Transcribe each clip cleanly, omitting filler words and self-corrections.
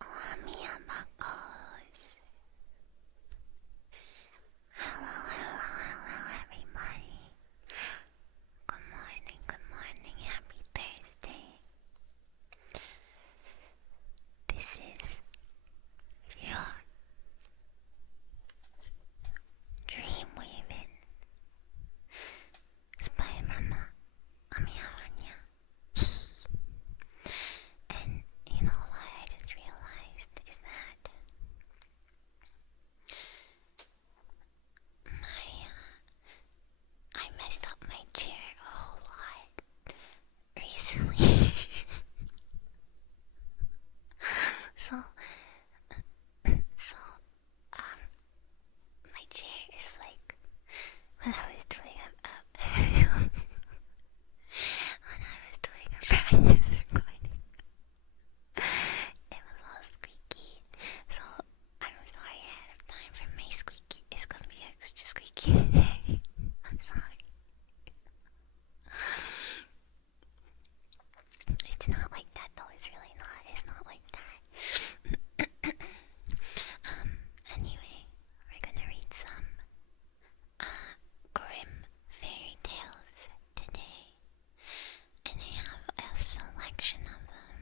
Amiya Buckles. Hello, everybody. Good morning, happy Thursday. This is your dream weaving spy mama, Amiya Aranha. And you know what I just realized is that I messed up my chair a whole lot recently. So my chair is like when I was doing a practice recording, it was all squeaky. So I'm sorry ahead of time for my squeaky. It's gonna be extra squeaky today. I'm sorry. It's not like that though. It's really not. It's not like that. Anyway, we're gonna read some Grimm fairy tales today, and I have a selection of them,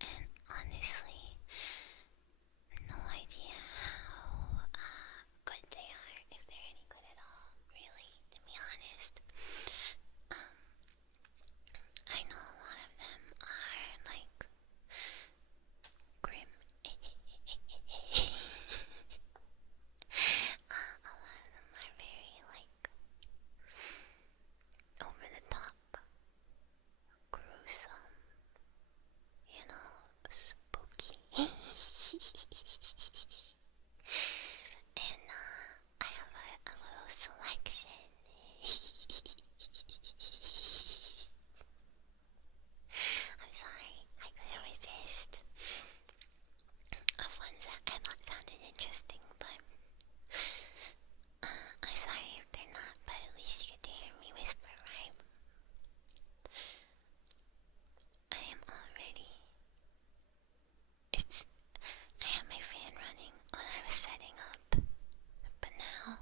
and honestly, no idea how good they are, if they're any good at all, really, to be honest. I know a lot of them are like Grimm. A lot of them are very like over the top, gruesome, spooky. And I have a little selection. I'm sorry, I couldn't resist of ones that I thought sounded interesting, but I'm sorry if they're not, but at least you get to hear me whisper, right? I am all ready. I had my fan running when I was setting up, but now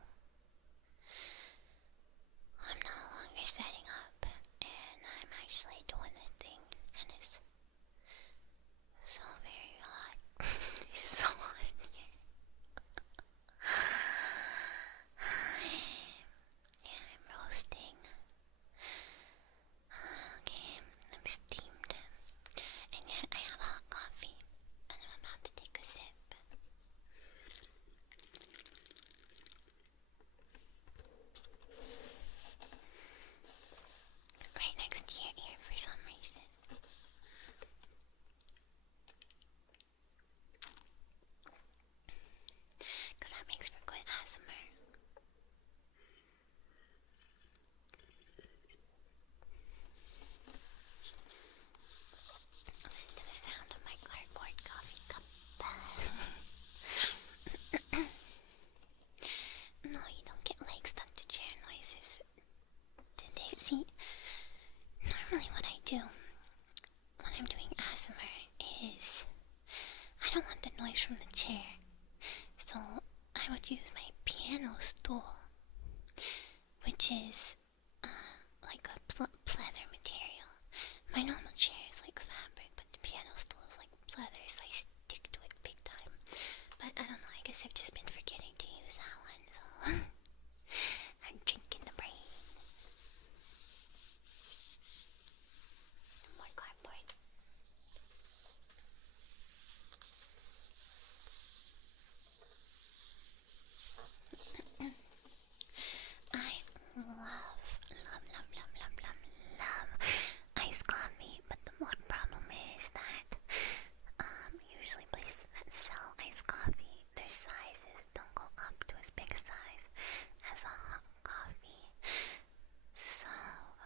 I'm no longer setting up, and I'm actually doing the thing, and it's so very hot. It's so hot in here. Yeah, I'm roasting. Okay, I'm steamed. And yet I have hot coffee, and I'm about to take a sip. Right next to your ear for some reason. Because that makes for good ASMR. Listen to the sound of my cardboard coffee cup. No, you don't get legs stuck to chair noises today. See, normally what I do when I'm doing ASMR is I don't want the noise from the chair, so I would use my piano stool, which is like a pleather material. My normal chair is like fabric, but the piano stool is like pleather, so I stick to it big time. But I don't know, I guess I've just been forgetting to use that one, so I'm drinking the brain. More cardboard. I love iced coffee, but the one problem is that usually places that sell iced coffee, their sizes don't go up to as big a size as a hot coffee. So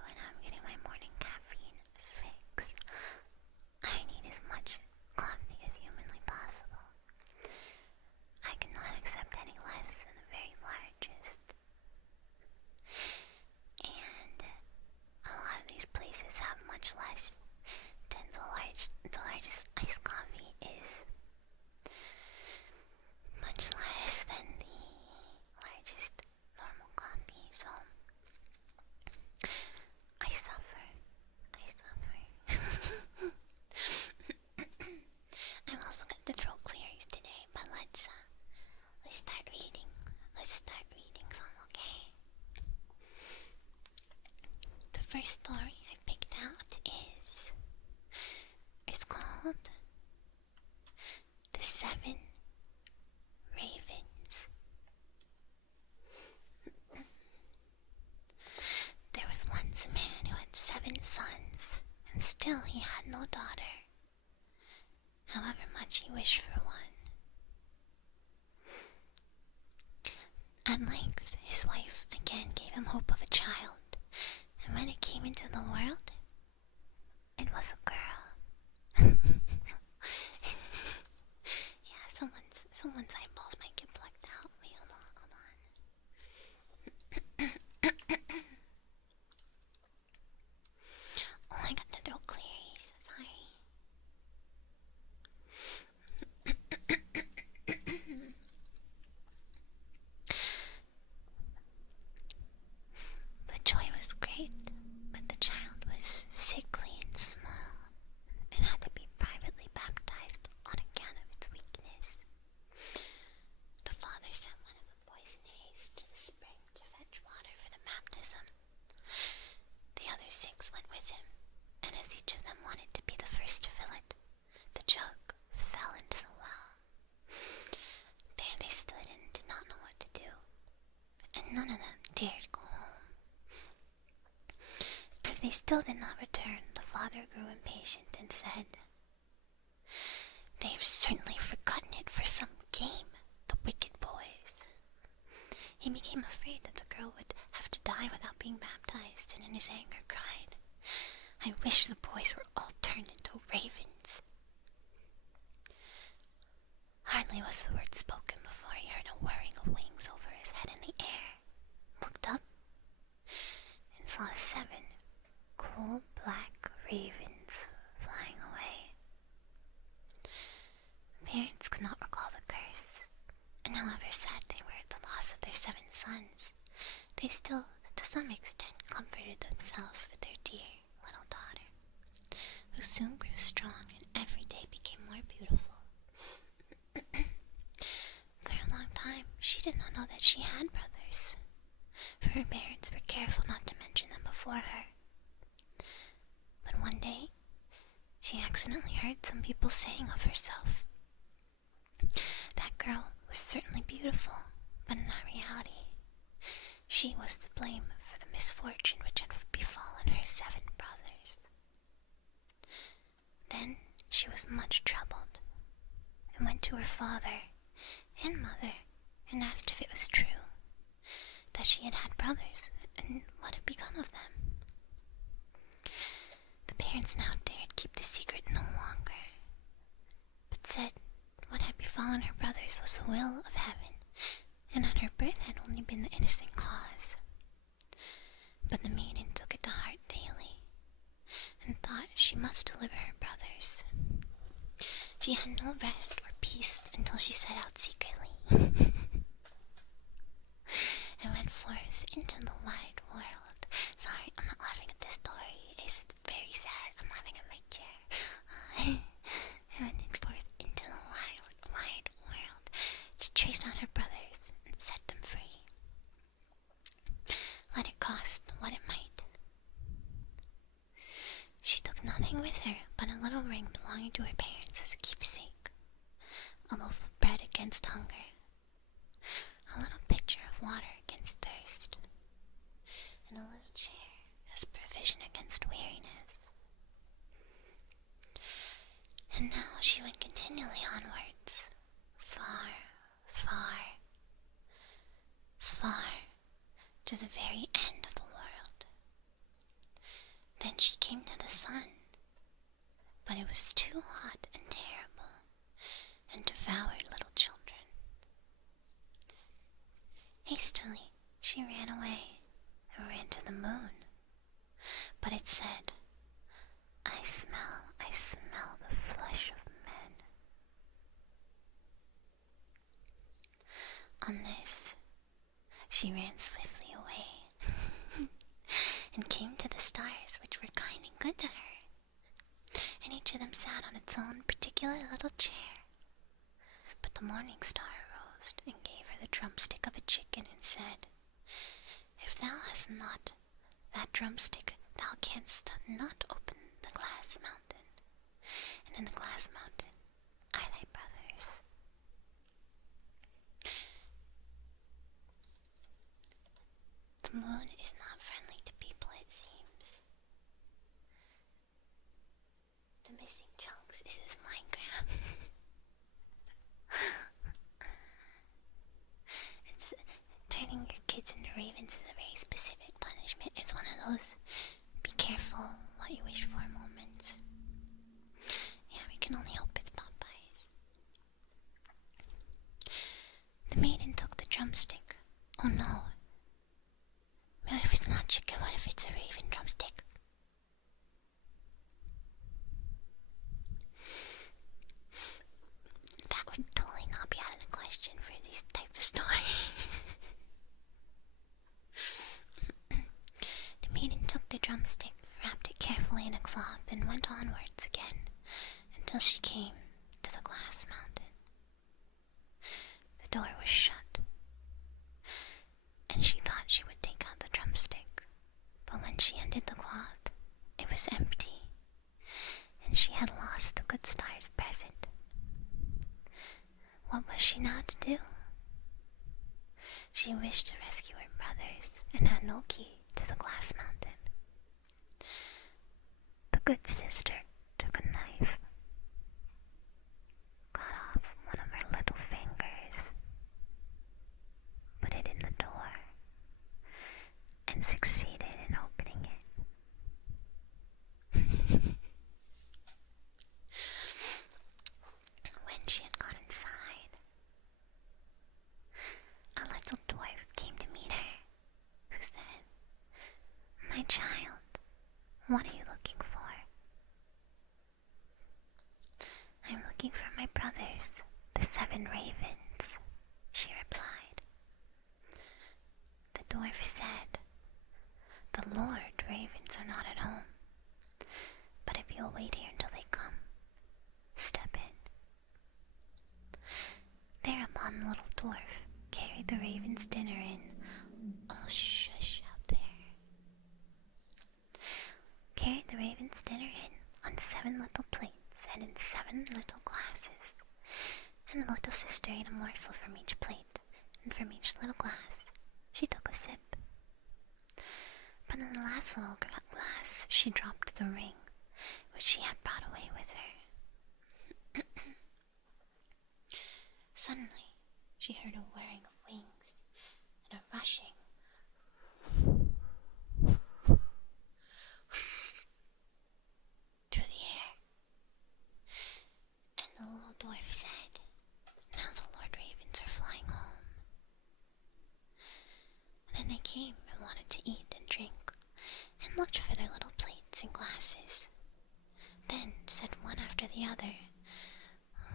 when I'm getting my morning caffeine fix, called? The 7 Ravens. There was once a man who had 7 sons, and still he had no daughter, however much he wished for one. At length, his wife again gave him hope of a child, and when it came into the world, it was a girl. Yeah, someone's eyeballs might get plucked out. Wait, hold on. Oh, I got the throat clearies. Sorry. The joy was great, but the child was sickly and small, and had to be privately baptized on account of its weakness. The father sent one of the boys in haste to the spring to fetch water for the baptism. The other 6 went with him, and as each of them wanted to be the first to fill it, the jug fell into the well. There they stood and did not know what to do, and none of them dared go home. As they still did not return, the father grew impatient and said, "They have certainly forgotten it for some game, the wicked boys." He became afraid that the girl would have to die without being baptized, and in his anger cried, "I wish the boys were all turned into ravens." Hardly was the word spoken before he heard a whirring of wings over his head in the air, looked up, and saw 7 coal black ravens flying away. The parents could not recall the curse, and however sad they were at the loss of their 7 sons, they still, to some extent, comforted themselves with their dear little daughter, who soon grew strong and every day became more beautiful. For a long time, she did not know that she had brothers, for her parents were careful not to mention them before her. But one day, she accidentally heard some people saying of herself, "That girl was certainly beautiful, but in reality, she was to blame for the misfortune which had befallen her 7 brothers." Then she was much troubled, and went to her father and mother and asked if it was true that she had had brothers, and what had become of them. The parents now dared keep the secret no longer, but said what had befallen her brothers was the will of heaven, and that her birth had only been the innocent cause. But the maiden took it to heart daily, and thought she must deliver her brothers. She had no rest or peace until she set out secretly, and went forth into the wide world. Sorry, I'm not laughing at this story. It's very sad. I'm laughing at my chair. I went forth into the wide world to trace out her brothers and set them free, let it cost what it might. She took nothing with her but a little ring belonging to her parents as a keepsake, a loaf of bread against hunger, a little pitcher of water against thirst, and a little chair as provision against weariness. And now she went continually onwards, far, far, far, to the very end of the world. Then she came to the sun, but it was too hot and terrible, and devoured little children. Hastily she ran away and ran to the moon, but it said, I smell the flesh of men." On this, she ran swiftly away, and came to the stars, which were kind and good to her, and each of them sat on its own particular little chair. But the morning star arose and gave her the drumstick of a chicken, and said, "If thou hast not that drumstick, thou canst not open the glass mountain, and in the glass onwards again until she came to the glass mountain. The door was shut, and she thought she would take out the drumstick, but when she undid the cloth, it was empty, and she had lost the good star's present. What was she now to do? She wished to rescue her brothers and had no key to the glass mountain. The good sister took a knife, cut off one of her little fingers, put it in the door, and succeeded in opening it. When she had gone inside, a little dwarf came to meet her, who said, "My child, what are you looking for?" "I'm looking for my brothers, the 7 ravens," she replied. The dwarf said, "The Lord ravens are not at home, but if you'll wait here until they come, step in." Thereupon the little dwarf carried the raven's dinner in. Oh, shush out there. Carried the raven's dinner in on 7 little plates and in 7 little glasses, and the little sister ate a morsel from each plate, and from each little glass she took a sip. But in the last little glass she dropped the ring, which she had brought away with her. Suddenly she heard a whirring of wings and a rushing through the air, and the little dwarf said, "Now the Lord Ravens are flying home." And then they came and wanted to eat and drink, and looked for their little plates and glasses. Then said one after the other,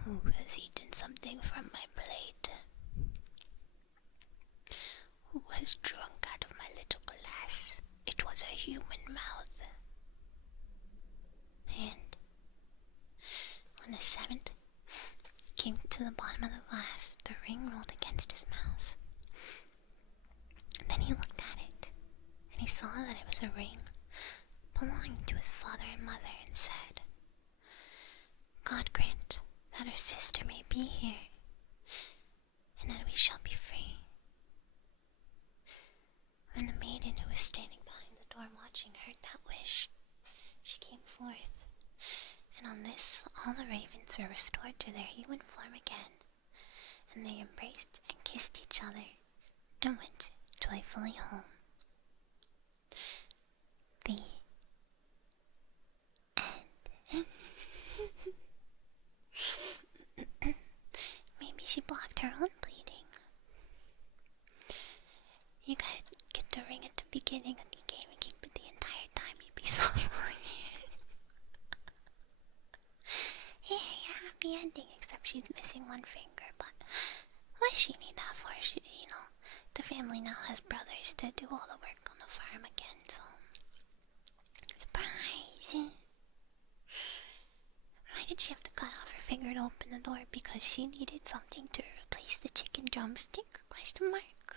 "Who has eaten something from my plate? Who has drunk out of my little glass? It was a human mouth." And when the 7th came to the bottom of the glass, the ring rolled against his mouth. And then he looked at it, and he saw that it was a ring belonging to his father and mother, and said, "God grant that our sister may be here, and that we shall be free." When the maiden who was standing behind the door watching heard that wish, she came forth, and on this all the ravens were restored to their human form again, and they embraced and kissed each other, and went joyfully home. The end. Maybe she blocked her own bleeding. You gotta get the ring at the beginning of the game and keep it the entire time. You'd be so yeah, happy ending, except she's missing one finger, but why does she need that for? The family now has brothers to do all the work on the farm again, so surprise. Why did she have to cut off her finger to open the door? Because she needed something to replace the chicken drumstick? Question mark.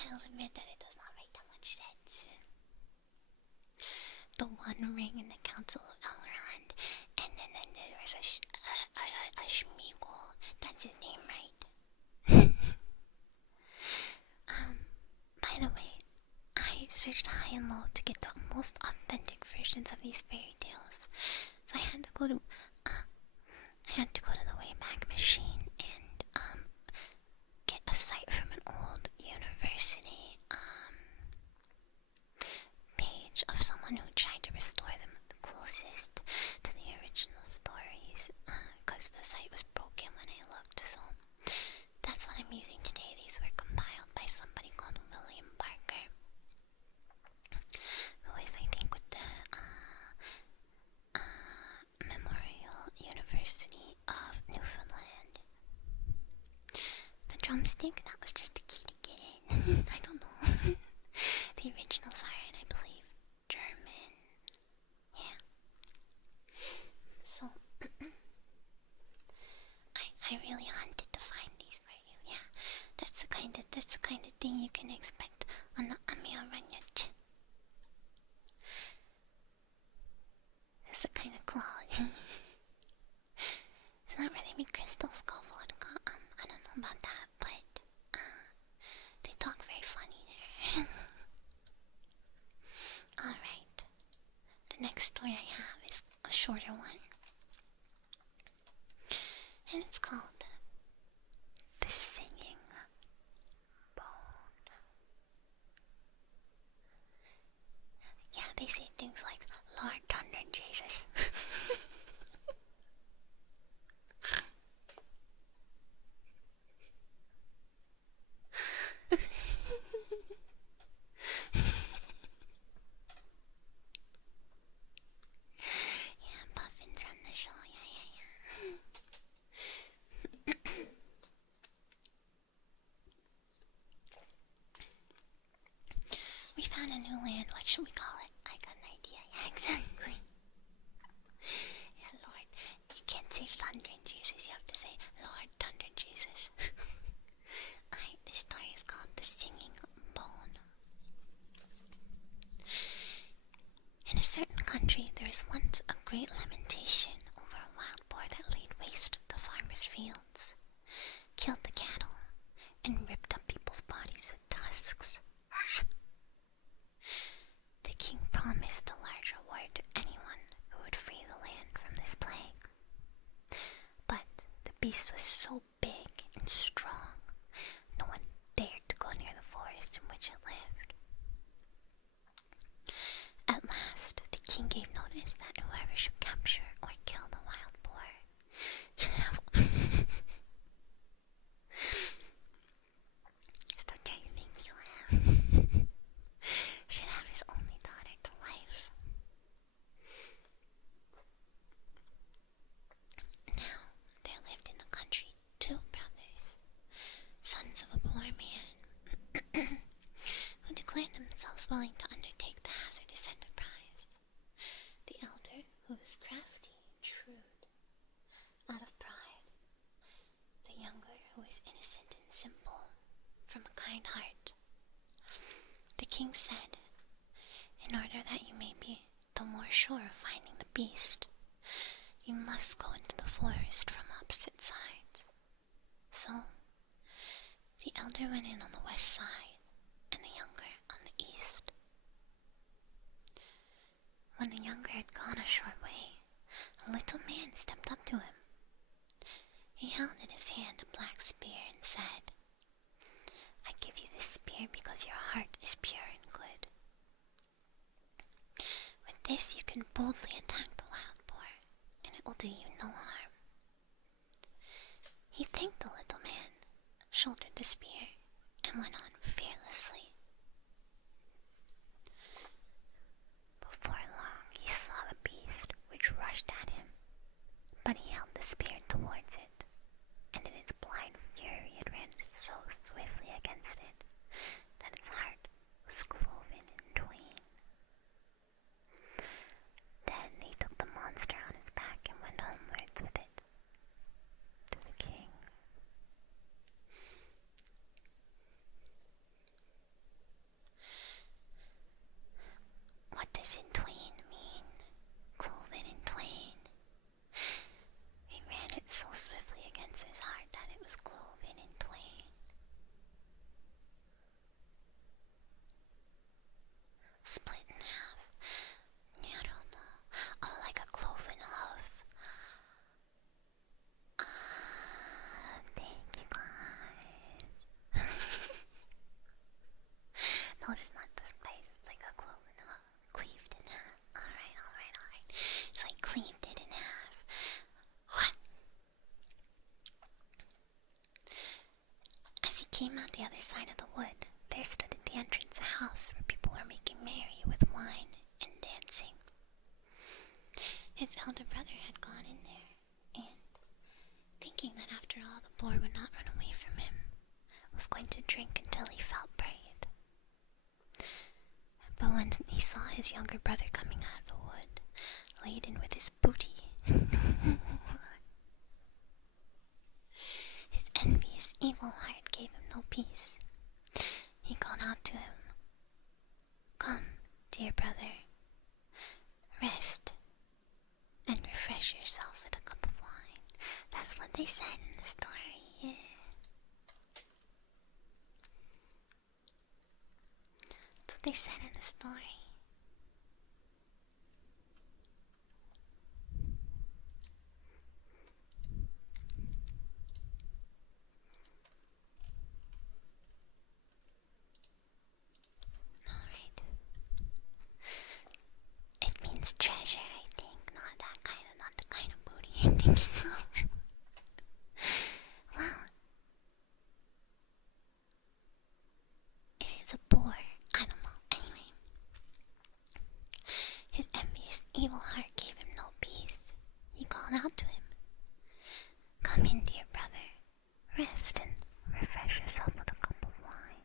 I'll admit that it does not make that much sense. The one ring in the Council of Elrond, and then there was a Schmeagol. That's his name, right? By the way, I searched high and low to get the most authentic versions of these fairy tales. So I had to go to the Wayback Machine and get a site from an old university page of someone who tried to restore them the closest to the original stories, because the site was broken when I looked. So that's what I'm using today. These were compiled by somebody called William Parker, who is, I think, with the Memorial University of Newfoundland. The drumstick, that was just the key to get in. I don't know. The originals are in, I believe, German. Yeah. It's a kind of claw. It's not really crystal skull vodka. I don't know about that, but they talk very funny there. Alright. The next story I have is a shorter one. And it's called The Singing Bone. Yeah, they say things like Lord Thunder and Jesus. Yeah, Puffin's on the show, yeah. We found a new land, what should we call it? I got an idea, yeah, exactly. Yeah, Lord, you can't say Thunder and Jesus, you have to say Lord Thunder and Jesus. Alright, this story is called The Singing Bone. In a certain country, there was once a great lamentation over a wild boar that laid waste the farmers' fields, killed the cattle, and ripped up people's bodies with tusks. The king promised a large reward to anyone who would free the land from this plague. But the beast was so big and strong, no one dared to go near the forest in which it lived. At last, the king gave notice that whoever should capture or kill the wild boar should have... Stop trying to make me laugh. Should have his only daughter to wife. Now, there lived in the country 2 brothers, sons of a poor man, who declared themselves willing to undertake the hazardous enterprise. The elder, who was crafty and shrewd, out of pride. The younger, who was innocent and simple, from a kind heart. The king said, in order that you may be the more sure of finding the beast, you must go into the forest from opposite sides. So, the elder went in on the west side, and the younger on the east. When the younger had gone a short way, a little man stepped up to him. He held in his hand a black spear and said, I give you this spear because your heart is pure and good. With this you can boldly attack the wild boar, and it will do you no harm. He thanked the little man, shouldered the spear, and went on fearlessly. Before long he saw the beast, which rushed at him, but he held the spear towards it, and in its blind fury it ran so swiftly against it that its heart was cloven in twain. Then he took the monster on his back and went homewards with it to the king. What does in twain mean? Cloven in twain. He ran it so swiftly against his heart that it was cloven in twain. Split in half. I don't know. Oh, like a cloven hoof. Thank you guys. No, it's not the spice. It's like a cloven hoof. Cleaved in half. Alright. It's like cleaved it in half. What? As he came out the other side of the wood, there stood at the entrance a house where people were making merry with wine and dancing. His elder brother had gone in there, and, thinking that after all the boar would not run away from him, was going to drink until he felt brave. But when he saw his younger brother coming out of the wood, laden with his booty, his envious evil heart gave him no peace. He called out to him, Come, dear brother, rest, they said in the story. That's what they said in the story. Alright. It means treasure, I think. Not the kind of booty you're thinking of. Well, it is a boar. I don't know. Anyway. His envious, evil heart gave him no peace. He called out to him. Come in, dear brother. Rest and refresh yourself with a cup of wine.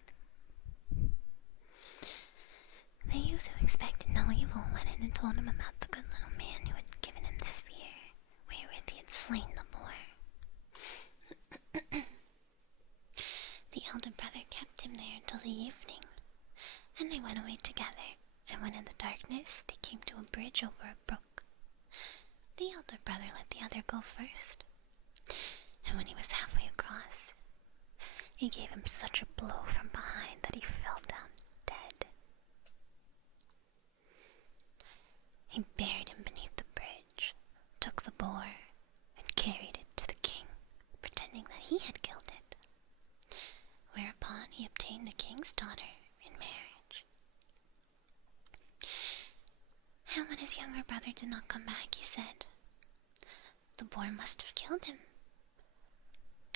The youth, who expected no evil, went in and told him about the good little man who had given him the spear, wherewith he had slain the boar. The elder brother kept him there until the evening, and they went away together, and when in the darkness they came to a bridge over a brook. The elder brother let the other go first, and when he was halfway across, he gave him such a blow from behind that he fell down dead. He buried him beneath the bridge, took the boar, and carried it to the king, pretending that he had killed it, whereupon he obtained the king's daughter in marriage. And when his younger brother did not come back, he said, the boar must have killed him,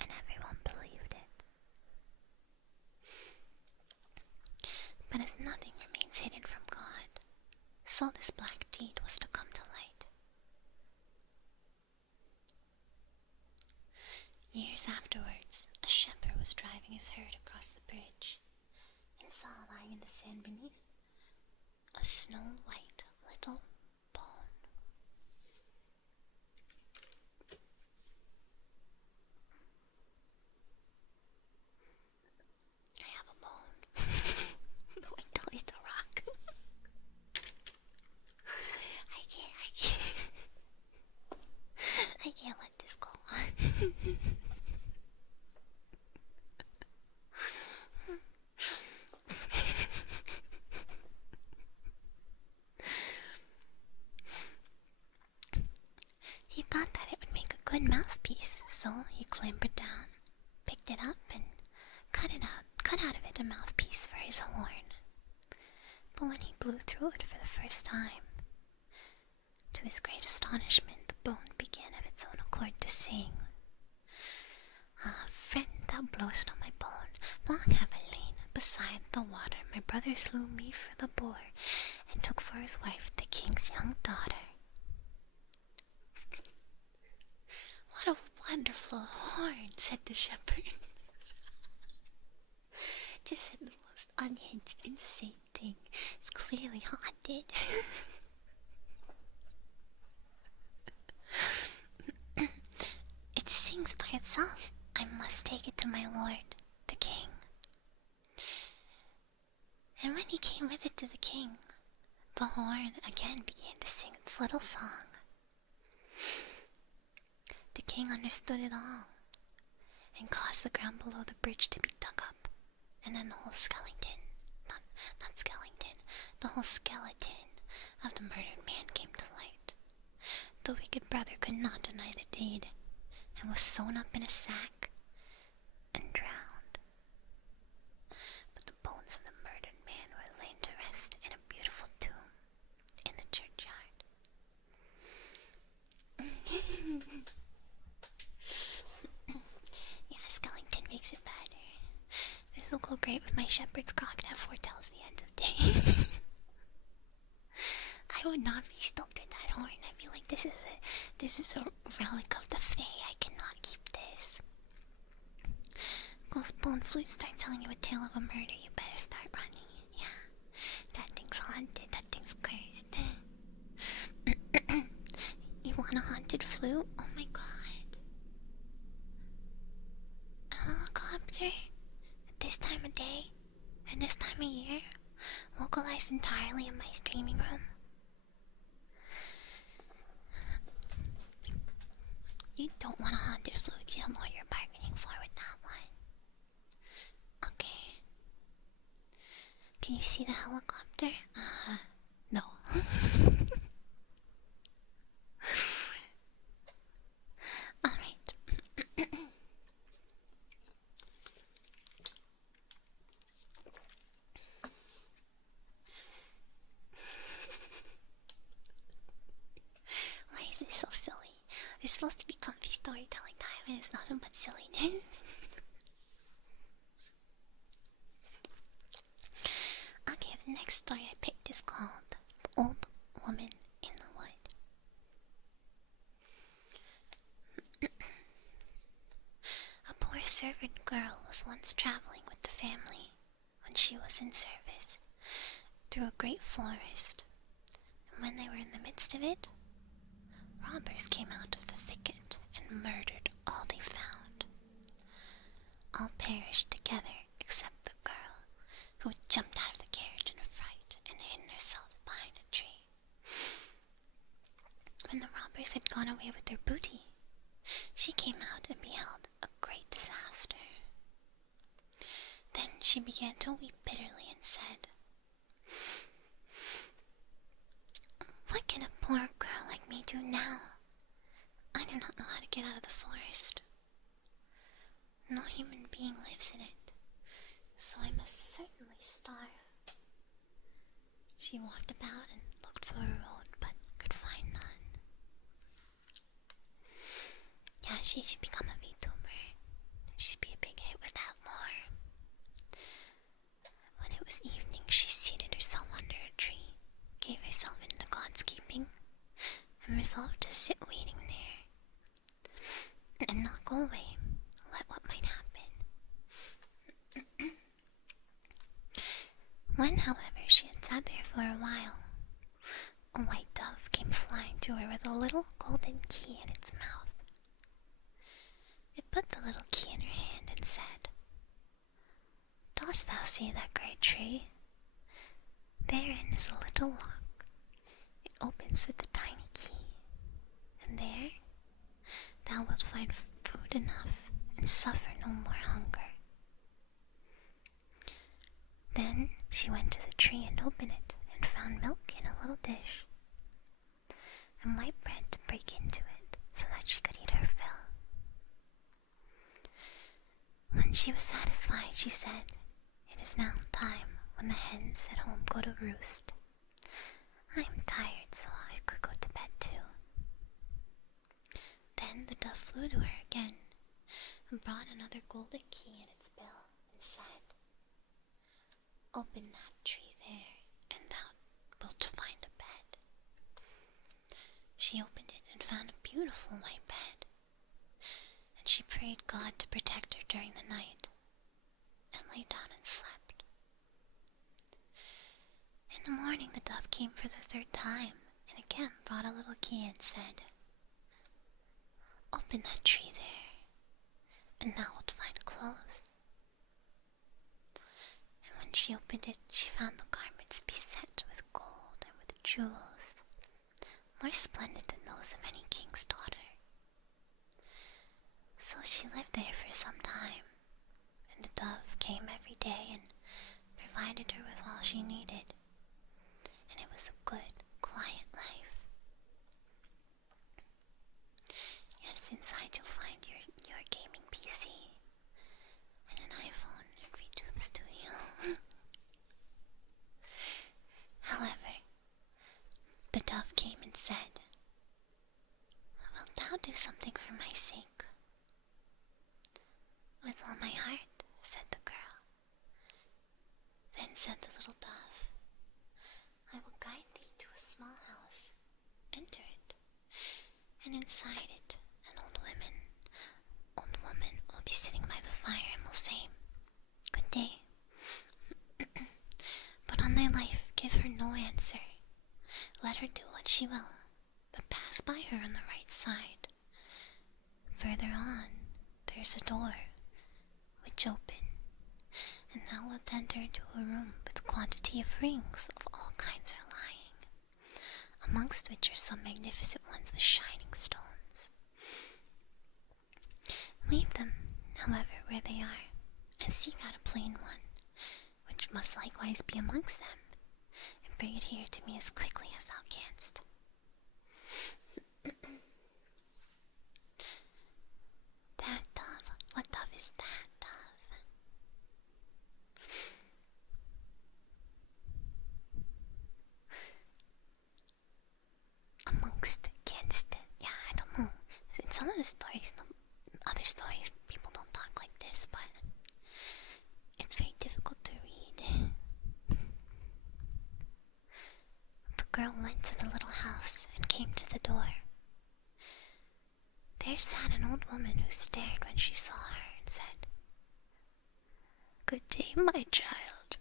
and everyone believed it. But as nothing remains hidden from God, so this black deed was to come to light. Years afterwards, a shepherd was driving his herd across the bridge, and saw lying in the sand beneath a snow-white little bone. I have a bone. No, I don't, it's a rock. I can't let this go on. He thought that it would make a good mouthpiece, so he clambered down, picked it up, and cut out of it a mouthpiece for his horn. But when he blew through it for the first time, to his great astonishment, the bone began of its own accord to sing. Ah, friend, thou blowest on my bone. Long have I lain beside the water. My brother slew me for the boar, and took for his wife the king's young daughter. What a wonderful horn, said the shepherd. Just said the most unhinged, insane thing. It's clearly haunted. It sings by itself. I must take it to my lord, the king. And when he came with it to the king, the horn again began to sing its little song. The king understood it all, and caused the ground below the bridge to be dug up, and then the whole skeleton of the murdered man came to light. The wicked brother could not deny the deed, and was sewn up in a sack and drowned. But the bones of the murdered man were laid to rest in a beautiful tomb in the churchyard. Yeah, skeleton makes it better. This will go great with my shepherd's crock that foretells the end of days. I would not be stoked with that horn. I'd be like, this is a relic of the Fae. I cannot keep this. Ghost bone flute start telling you a tale of a murder. You better start running. Yeah, that thing's haunted. That thing's cursed. You want a haunted flute? Oh my god. A helicopter? At this time of day? And this time of year? Localized entirely in my streaming room? You don't want a haunted flute. You don't know what you're bargaining for with that one. Okay. Can you see the helicopter? No. Alright. Why is this so silly? It's supposed to be comfy storytelling time and it's nothing but silliness. Okay, the next story I picked is called The Old Woman in the Wood. A poor servant girl was once traveling with the family when she was in service through a great forest, and when they were in the midst of it, robbers came out of the thicket and murdered all they found. All perished together except the girl, who had jumped out of the carriage in a fright and hidden herself behind a tree. When the robbers had gone away with their booty, she came out and beheld a great disaster. Then she began to weep bitterly and said, "What can a poor girl like me do now? I do not know how to get out of the forest. No human being lives in it, so I must certainly starve." She walked about and looked for a road, but could find none. Yeah, she should become a VTuber. She'd be a big hit with that lore. When it was evening, she seated herself under a tree, gave herself into God's keeping, and resolved to sit waiting there, and not go away, let what might happen. When, however, she had sat there for a while, a white dove came flying to her with a little golden key in its mouth. It put the little key in her hand and said, "Dost thou see that great tree? Therein is a little lock. It opens with a tiny key, and there thou wilt find food enough and suffer no more hunger." Then she went to the tree and opened it, and found milk in a little dish, and white bread to break into it, so that she could eat her fill. When she was satisfied, she said, "It is now time when the hens at home go to roost. I am tired, so I could go to bed too." Then the dove flew to her again, and brought another golden key in its bill, and said, "Open that tree there, and thou wilt find a bed." She opened it and found a beautiful white bed, and she prayed God to protect her during the night, and lay down and slept. In the morning the dove came for the third time, and again brought a little key and said, "Open that tree there, and thou wilt find clothes." And when she opened it, she found the garments beset with gold and with jewels, more splendid than those of any king's daughter. So she lived there for some time, and the dove came every day and provided her with all she needed, and it was a good, quiet life. Yes, inside you'll find your gaming PC and an iPhone and VTube Studio. However, the dove came and said, "Wilt thou do something for my sake?" "With all my heart," said the girl. Then said the little dove, "I will guide thee to a small house. Enter it, and inside it an old woman will be sitting by the fire and will say, 'Good day.' But on thy life give her no answer. Let her do what she will, but pass by her on the right side. Further on there is a door, which open, and thou wilt enter into a room with quantity of rings of all kinds are lying, amongst which are some magnificent ones with shining stones. the stories, other stories, people don't talk like this, but it's very difficult to read. The girl went to the little house and came to the door. There sat an old woman who stared when she saw her and said, "Good day, my child."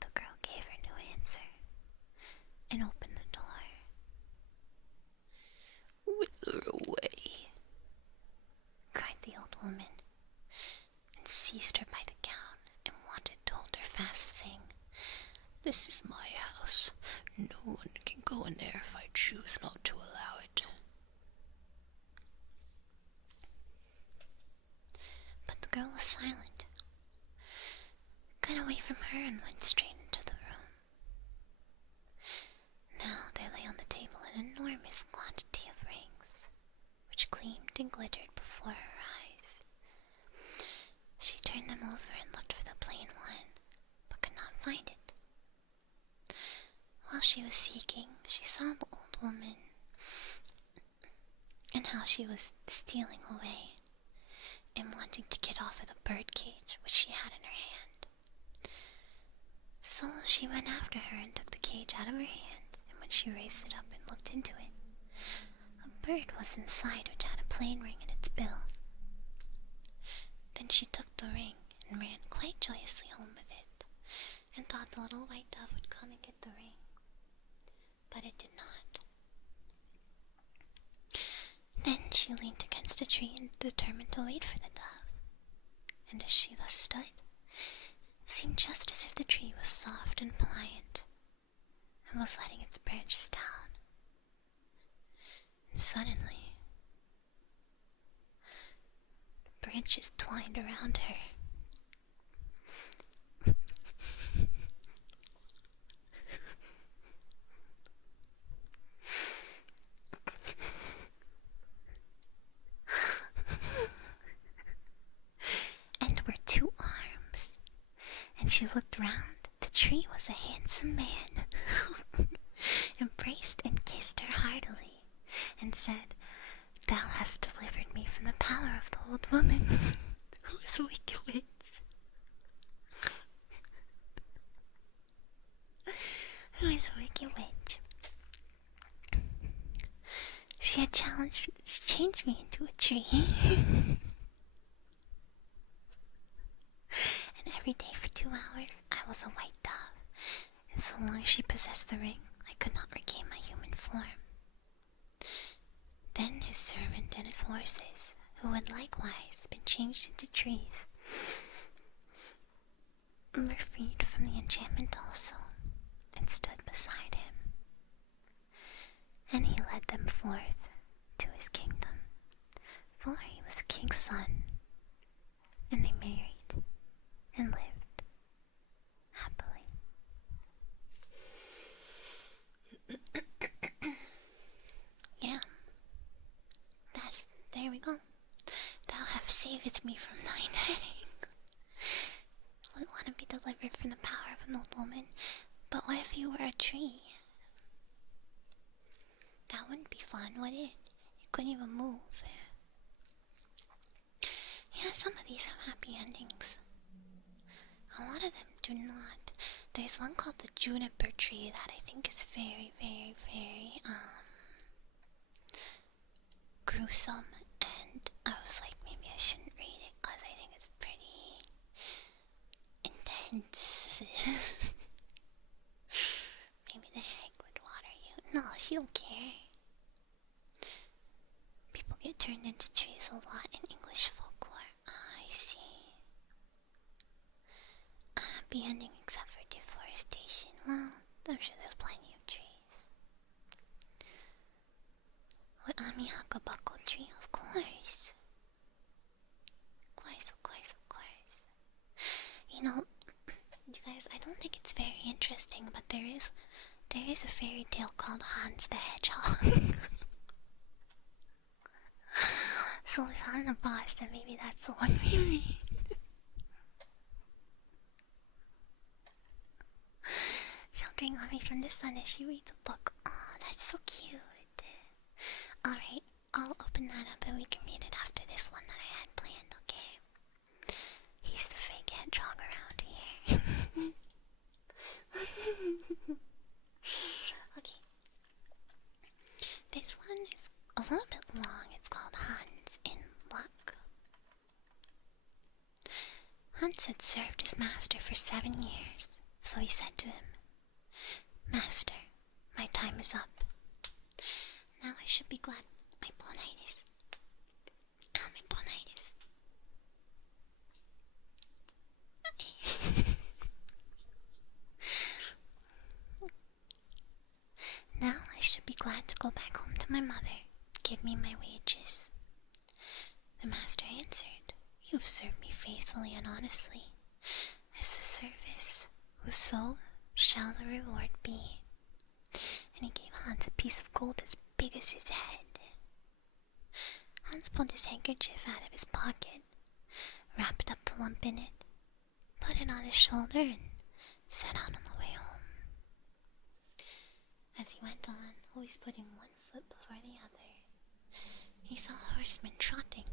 The girl gave her no answer and opened the door. "Wither away," cried the old woman, and seized her by the gown and wanted to hold her fast, saying, "This is my house. No one can go in there if I choose not to allow it." But the girl was silent, got away from her and went straight into the room. Now there lay on the table an enormous quantity of rings, which gleamed and glittered before her eyes. She turned them over and looked for the plain one, but could not find it. While she was seeking, she saw the old woman and how she was stealing away and wanting to get off of the bird cage which she had in her hand. So she went after her and took the cage out of her hand, and when she raised it up and looked into it, a bird was inside which had a plain ring in its bill. Then she took the ring and ran quite joyously home with it, and thought the little white dove would come and get the ring. But it did not. Then she leaned against a tree and determined to wait for the dove. And as she thus stood, it seemed just as if the tree was soft and pliant, and was letting its branches down. And suddenly, the branches twined around her. She looked round. The tree was a handsome man, embraced and kissed her heartily, and said, "Thou hast delivered me from the power of the old woman, who is a wicked witch." Who is a wicked witch? She had changed me into a tree. Every day for 2 hours, I was a white dove, and so long as she possessed the ring, I could not regain my human form. Then his servant and his horses, who had likewise been changed into trees, were freed from the enchantment also, and stood beside him. And he led them forth to his kingdom, for he was a king's son, and they married and lived happily. Yeah, there we go. Thou hast saved me from thine eggs. I wouldn't want to be delivered from the power of an old woman, but what if you were a tree? That wouldn't be fun, would it? You couldn't even move. Yeah, some of these have happy endings. A lot of them do not. There's one called the juniper tree that I think is very, very, very, gruesome, and I was like, maybe I shouldn't read it because I think it's pretty intense. Maybe the hag would water you. No, she don't care. People get turned into trees a lot in English folklore. I see. Happy ending except for deforestation. Well, I'm sure there's plenty of trees. What Amiya tree? Of course. Of course. You know, you guys, I don't think it's very interesting, but there is a fairy tale called Hans the Hedgehog. So we found a boss, and maybe that's the one we read. Sheltering on me from the sun as she reads a book. Oh, that's so cute. This one is a little bit long. It's called Hans in Luck. Hans had served his master for 7 years, so he said to him, "Master, my time is up. Now I should be glad my bonitis. My bonitis. Now I should be glad to go back home to my mother. Give me my wages." The master answered, "You've served me faithfully and honestly. As the service, whose so shall the reward be." And he gave Hans a piece of gold as big as his head. Hans pulled his handkerchief out of his pocket, wrapped up the lump in it, put it on his shoulder, and set out on the way home. As he went on, always putting one foot before the other, he saw a horseman trotting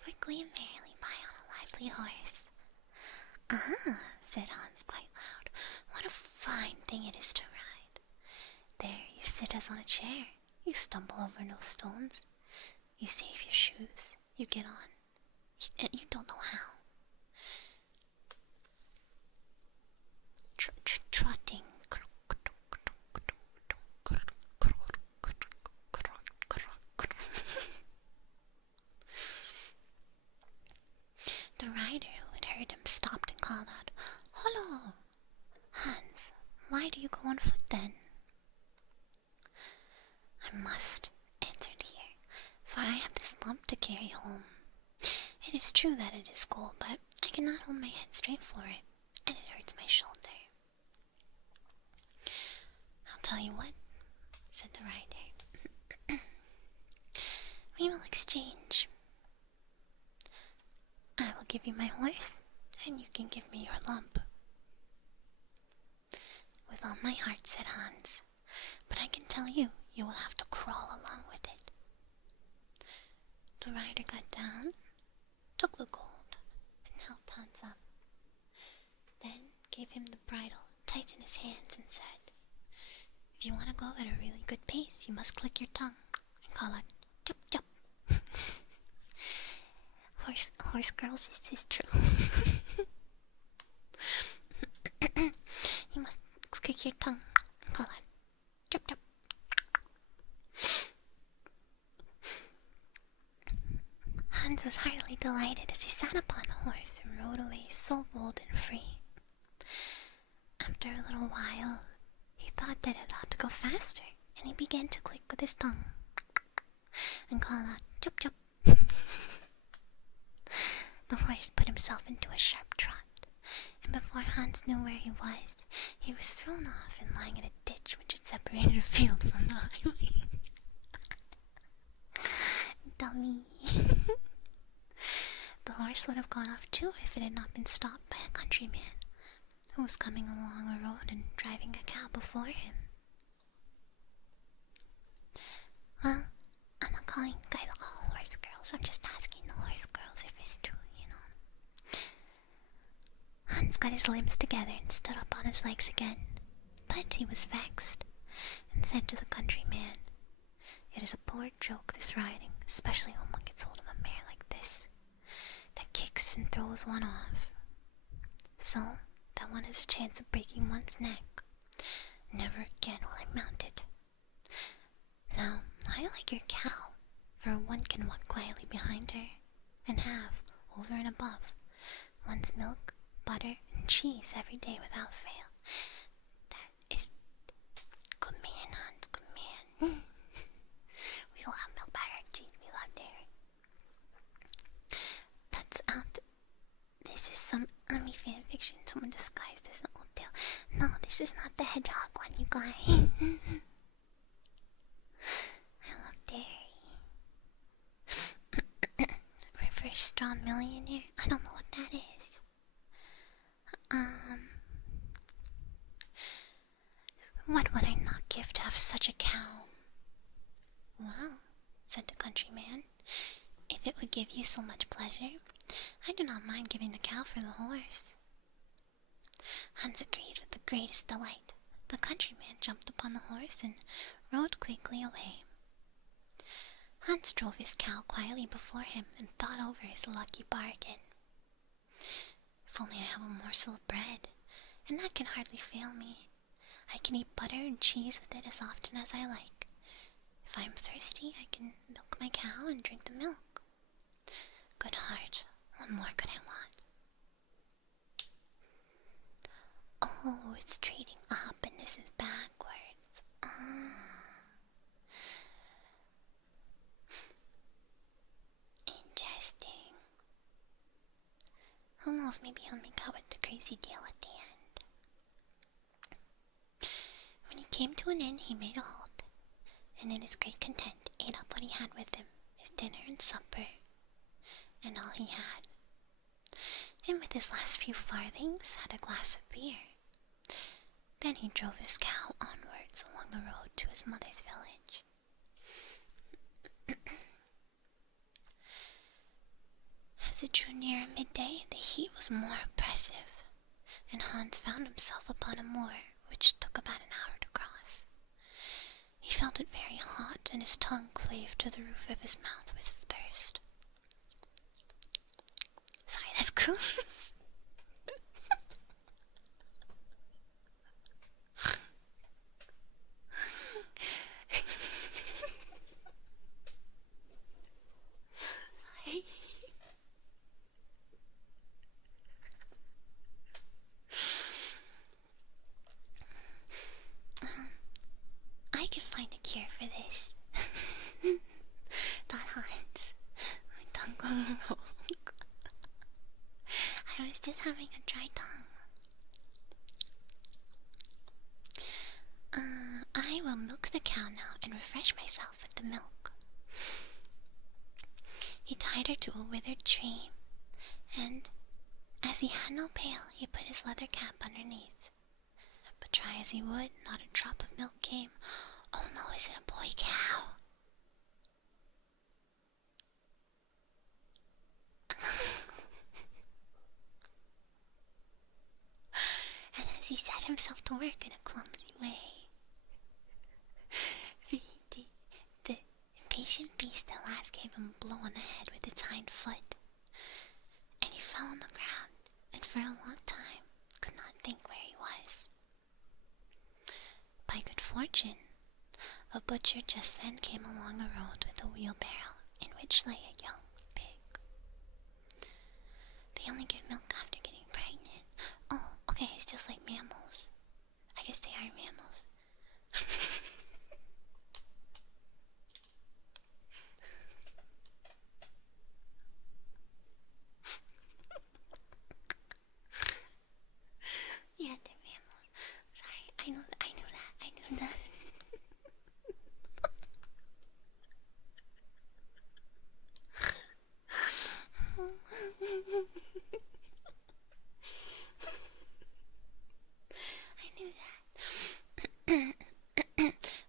quickly and merrily by on a lively horse. "Ah," said Hans quite loud, "what a fine thing it is to ride. There you sit as on a chair, you stumble over no stones, you save your shoes, you get on, and you don't know how. Trotting." The rider, who had heard him, stopped and called out, "Hullo! Hans, why do you go on foot then?" "I must," answered he, "for I have this lump to carry home. It is true that it is gold, but I cannot hold my head straight for it, and it hurts my shoulder." "I'll tell you what," said the rider. "We will exchange. I will give you my horse, and you can give me your lump." "With all my heart," said Hans, "but I can tell you, you will have to crawl along with it." The rider got down, took the gold, and helped Hans up. Then gave him the bridle tight in his hands and said, "If you want to go at a really good pace, you must click your tongue and call out, 'Jup, jup.' Horse girls, is this true?" "You must click your tongue and call out, 'Jup, jup.'" Hans was heartily delighted as he sat upon the horse and rode away so bold and free. After a little while, he thought that it ought to go faster, and he began to click with his tongue and call out, "Jup, jup." The horse put himself into a sharp trot, and before Hans knew where he was thrown off and lying in a ditch which had separated a field from the highway. Dummy. The horse would have gone off too if it had not been stopped by a countryman who was coming along a road and driving a cow before him. "Well, I'm not calling you guys all horse girls. I'm just asking the horse girls if it's true, you know." Hans got his limbs together and stood up on his legs again, but he was vexed, and said to the countryman, "It is a poor joke, this riding, especially when one gets hold of a mare like this, that kicks and throws one off, so that one has a chance of breaking one's neck. Never again will I mount it. Now, I like your cow, for one can walk quietly behind her, and have, over and above, one's milk, butter, and cheese every day without fail. That is good man, Hans, good man. We will have milk, butter, and cheese. We love dairy. That's out. This is some Ami fan fiction. Someone disguised as an old tale. No, this is not the hedgehog one, you guys. I love dairy. Reverse straw millionaire? I don't know what that is. What would I not give to have such a cow?" "Well," said the countryman, "if it would give you so much pleasure, I do not mind giving the cow for the horse." Hans agreed with the greatest delight, The countryman jumped upon the horse and rode quickly away. Hans drove his cow quietly before him and thought over his lucky bargain. If only I have a morsel of bread, and that can hardly fail me. I can eat butter and cheese with it as often as I like. If I am thirsty, I can milk my cow and drink the milk. Good heart, what more could I want? Oh, it's trading up and this is backwards. Interesting. Who knows, maybe he'll make out with the crazy deal at the end. When he came to an inn, he made a halt, and in his great content ate up what he had with him, his dinner and supper, and all he had. And with his last few farthings, had a glass of beer. Then he drove his cow onwards along the road to his mother's village. As it drew nearer midday, the heat was more oppressive, and Hans found himself upon a moor which took about an hour to cross. He felt it very hot, and his tongue clave to the roof of his mouth with thirst. Sorry, that's cool. I can find a cure for this. Thought Hans. My tongue going wrong. I was just having a dry tongue. I will milk the cow now and refresh myself with the milk. He tied her to a withered tree, and as he had no pail, he put his leather cap underneath. But try as he would, not a drop of milk came. Oh no, is it a boy cow? And as he set himself to work in a clumsy way, the impatient beast at last gave him a blow on the head with its hind foot, and he fell on the ground, and for a long time could not think where he was. By good fortune, a butcher just then came along the road with a wheelbarrow in which lay a young pig. They only give milk after getting pregnant. Oh, okay, it's just like mammals. I guess they are mammals. Yeah, they're mammals. Sorry, I knew that. I knew that.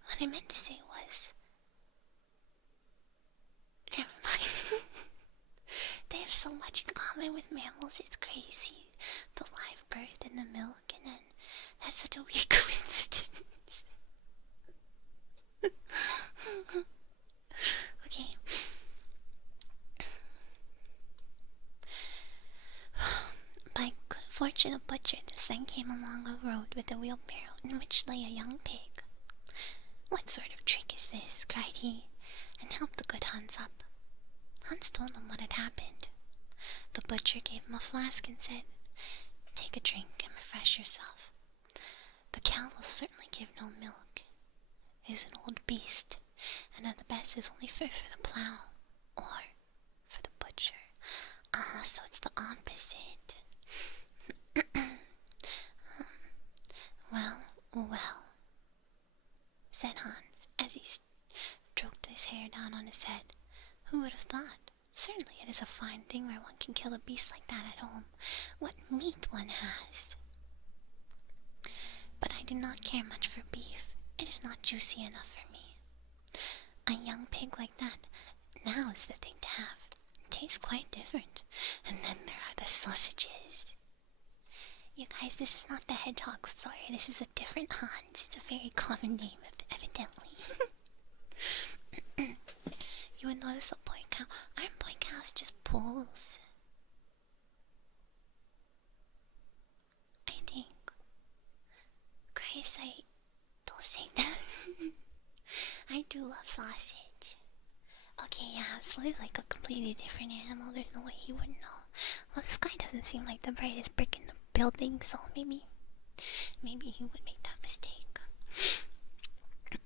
What I meant to say was, never mind. They have so much in common with mammals, it's crazy. The live birth and the milk, and then that's such a weird coincidence. Okay. By good fortune, a butcher this then came along a road with a wheelbarrow in which lay a young pig. What sort of trick is this? Cried he, and helped the good Hans up. Hans told him what had happened. The butcher gave him a flask and said, "Take a drink and refresh yourself. The cow will certainly give no milk. It is an old beast, and at the best is only fit for the plough, or for the butcher." Ah, so it's the opposite. Well, said Hans, as he stroked his hair down on his head. Who would have thought? Certainly it is a fine thing where one can kill a beast like that at home. What meat one has! But I do not care much for beef. It is not juicy enough for me. A young pig like that, now is the thing to have. It tastes quite different. And then there are the sausages. You guys, this is not the hedgehog story. This is a different Hans. It's a very common name, evidently. You would notice a boy cow. Aren't boy cows just bulls? I think. Christ, I don't say that. I do love sausage. Okay, yeah, it's like a completely different animal. There's no way he wouldn't know. Well, this guy doesn't seem like the brightest brick in the building, so maybe he would make that mistake.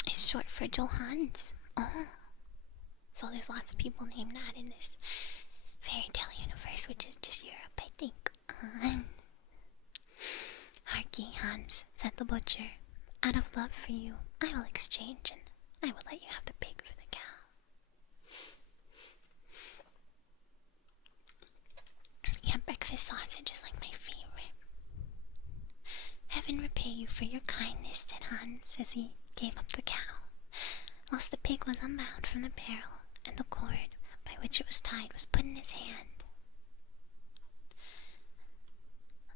It's short for Johans. Oh, so there's lots of people named that in this fairy tale universe, which is just Europe, I think. Harky, Hans, said the butcher. Out of love for you, I will exchange, and I will let you have the pig for the cow. Yeah, breakfast sausage is like my favorite. Heaven repay you for your kindness, said Hans, as he gave up the cow, whilst the pig was unbound from the barrel, and the cord by which it was tied was put in his hand.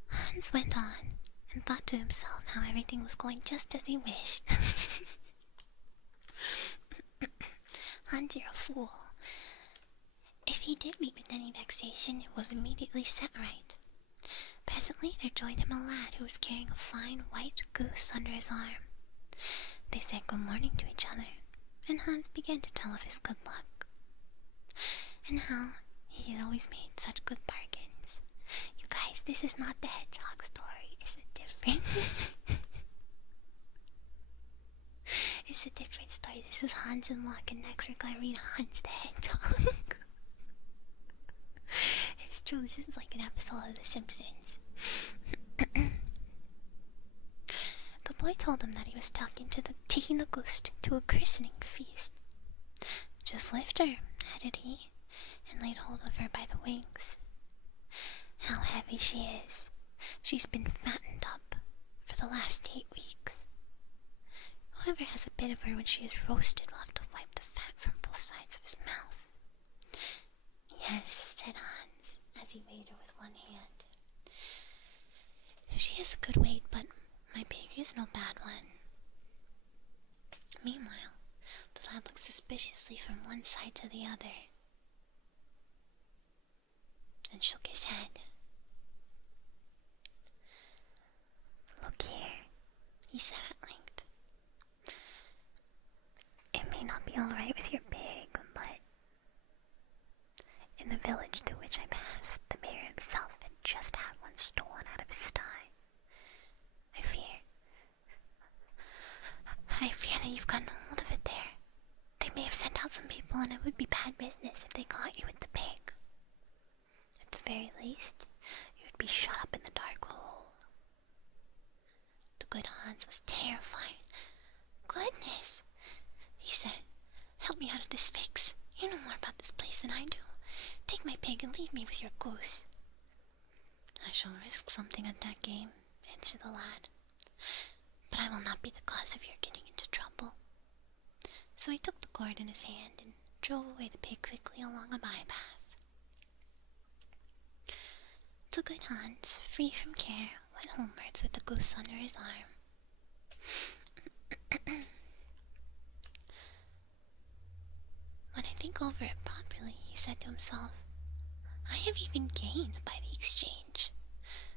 Hans went on, and thought to himself how everything was going just as he wished. Hans, you're a fool. If he did meet with any vexation, it was immediately set right. Presently there joined him a lad who was carrying a fine white goose under his arm. They said good morning to each other, and Hans began to tell of his good luck, and how he had always made such good bargains. You guys, this is not the hedgehog story. It's a different... it's a different story. This is Hans in luck, and next we're going to read Hans the Hedgehog. It's true, this is like an episode of The Simpsons. The boy told him that he was taking the goose to a christening feast. Just lift her, added he, and laid hold of her by the wings. How heavy she is! She's been fattened up for the last 8 weeks. Whoever has a bit of her when she is roasted will have to wipe the fat from both sides of his mouth. Yes, said Hans, as he weighed her with one hand. She is a good weight, but my pig is no bad one. Meanwhile, the lad looked suspiciously from one side to the other, and shook his head. Look here, he said at length. It may not be all right with your pig, but in the village through which I passed, the mayor himself had just had one stolen out of his sty. I fear that you've gotten hold of it there. They may have sent out some people, and it would be bad business if they caught you with the pig. At the very least, you would be shut up in the dark hole. The good Hans was terrified. Goodness, he said, help me out of this fix. You know more about this place than I do. Take my pig and leave me with your goose. I shall risk something at that game, answered the lad. But I will not be the cause of your getting into trouble. So he took the cord in his hand and drove away the pig quickly along a bypath. The good Hans, free from care, went homewards with the goose under his arm. When I think over it properly, he said to himself, I have even gained by the exchange.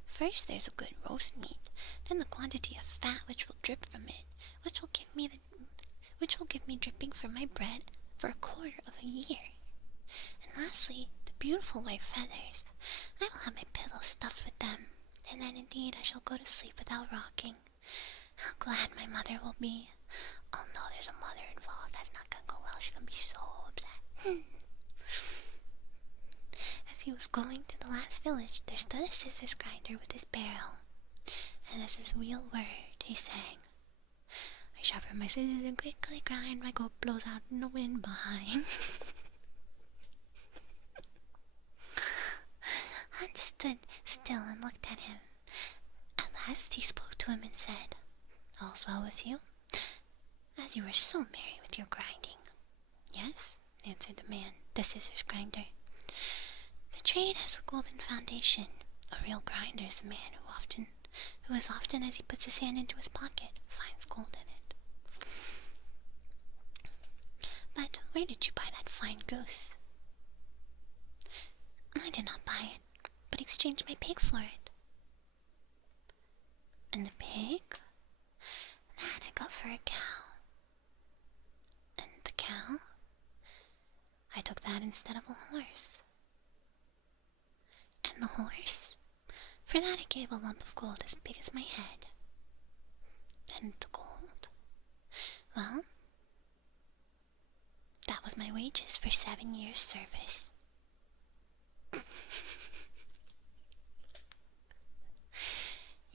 First there's a good roast meat, then the quantity of fat which will drip from it, which will give me dripping for my bread for a quarter of a year. And lastly, the beautiful white feathers. I will have my pillow stuffed with them, and then indeed I shall go to sleep without rocking. How glad my mother will be. Oh no, there's a mother involved. That's not gonna go well. She's gonna be so upset. As he was going to the last village, there stood a scissors grinder with his barrel, and as his wheel whirred, he sang, I sharpen my scissors and quickly grind, my goat blows out in the wind behind. Hans stood still and looked at him. At last he spoke to him and said, All's well with you? As you were so merry with your grinding. Yes, answered the scissors grinder. The trade has a golden foundation. A real grinder is a man who often who, as often as he puts his hand into his pocket, finds gold in it. But where did you buy that fine goose? I did not buy it, but exchanged my pig for it. And the pig? That I got for a cow. And the cow? I took that instead of a horse. And the horse? For that I gave a lump of gold as big as my head. And the gold? Well, that was my wages for 7 years' service.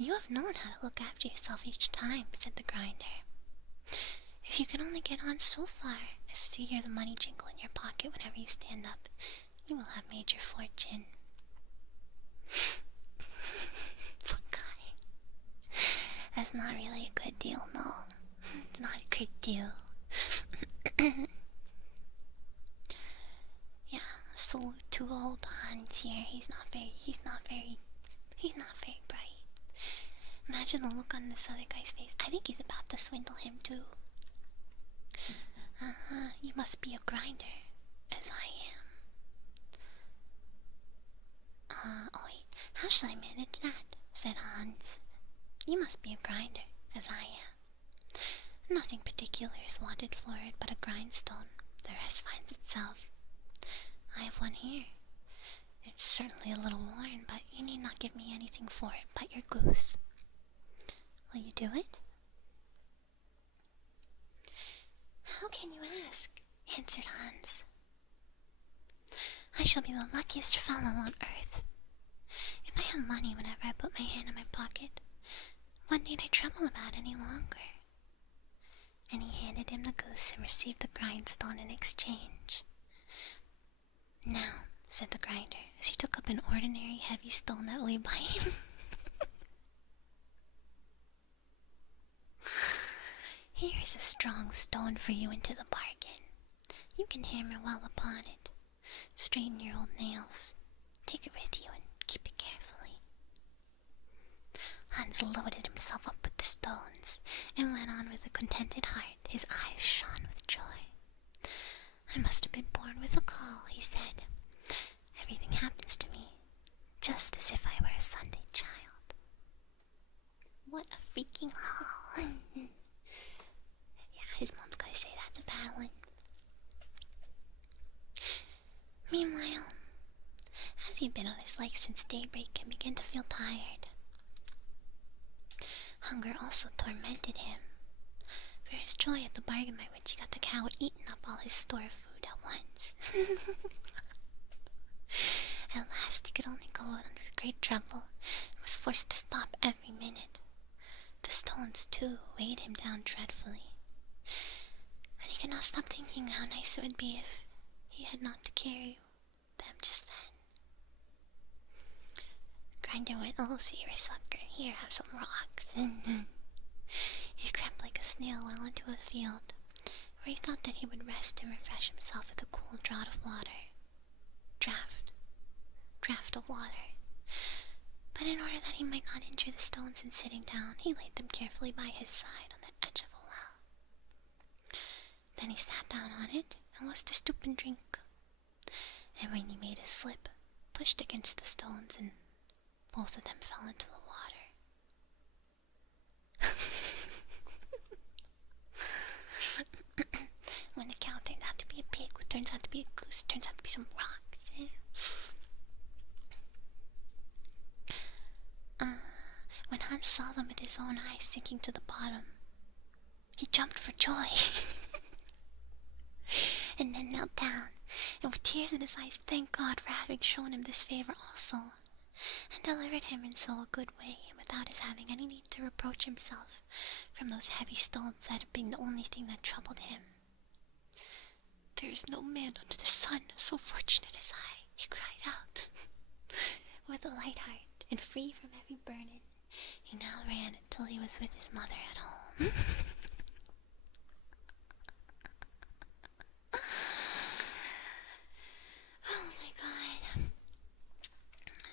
You have known how to look after yourself each time, said the grinder. If you could only get on so far as to hear the money jingle in your pocket whenever you stand up, you will have made your fortune. Poor guy. That's not really a good deal, no. It's not a good deal. Yeah, salute to old Hans here. He's not very bright. Imagine the look on this other guy's face. I think he's about to swindle him too. You must be a grinder, as I am. Oh wait, how shall I manage that? Said Hans. You must be a grinder, as I am. Nothing particular is wanted for it but a grindstone. The rest finds itself. I have one here. It's certainly a little worn, but you need not give me anything for it but your goose. Will you do it? How can you ask? Answered Hans. I shall be the luckiest fellow on earth. If I have money whenever I put my hand in my pocket, what need I trouble about any longer? And he handed him the goose and received the grindstone in exchange. Now, said the grinder, as he took up an ordinary heavy stone that lay by him. Here is a strong stone for you into the bargain. You can hammer well upon it. Straighten your old nails. Take it with you and keep it carefully. Hans loaded himself up with the stones and went on with a contented heart. His eyes shone with joy. I must have been born with a call, he said. Everything happens to me, just as if I were a Sunday child. What a freaking haul. Yeah, his mom's gonna say that's a bad one. Meanwhile, as he'd been on his legs since daybreak and began to feel tired, hunger also tormented him. For his joy at the bargain by which he got the cow eaten up all his store of food at once. At last he could only go out under great trouble and was forced to stop every minute. The stones, too, weighed him down dreadfully, and he could not stop thinking how nice it would be if he had not to carry them just then. Grinder went, oh, seersucker, here, have some rocks. He crept like a snail well into a field, where he thought that he would rest and refresh himself with a cool draught of water. Draught of water. But in order that he might not injure the stones in sitting down, he laid them carefully by his side on the edge of a well. Then he sat down on it and was to stoop and drink. And when he made a slip, pushed against the stones, and both of them fell into the water. When the cow turned out to be a pig, who turns out to be a goose, turns out to be some rocks. When Hans saw them with his own eyes sinking to the bottom, he jumped for joy. And then knelt down, and with tears in his eyes thanked God for having shown him this favor also, and delivered him in so a good way, and without his having any need to reproach himself from those heavy stones that had been the only thing that troubled him. There is no man under the sun so fortunate as I, he cried out. With a light heart, and free from every burden, he now ran until he was with his mother at home. Oh my God.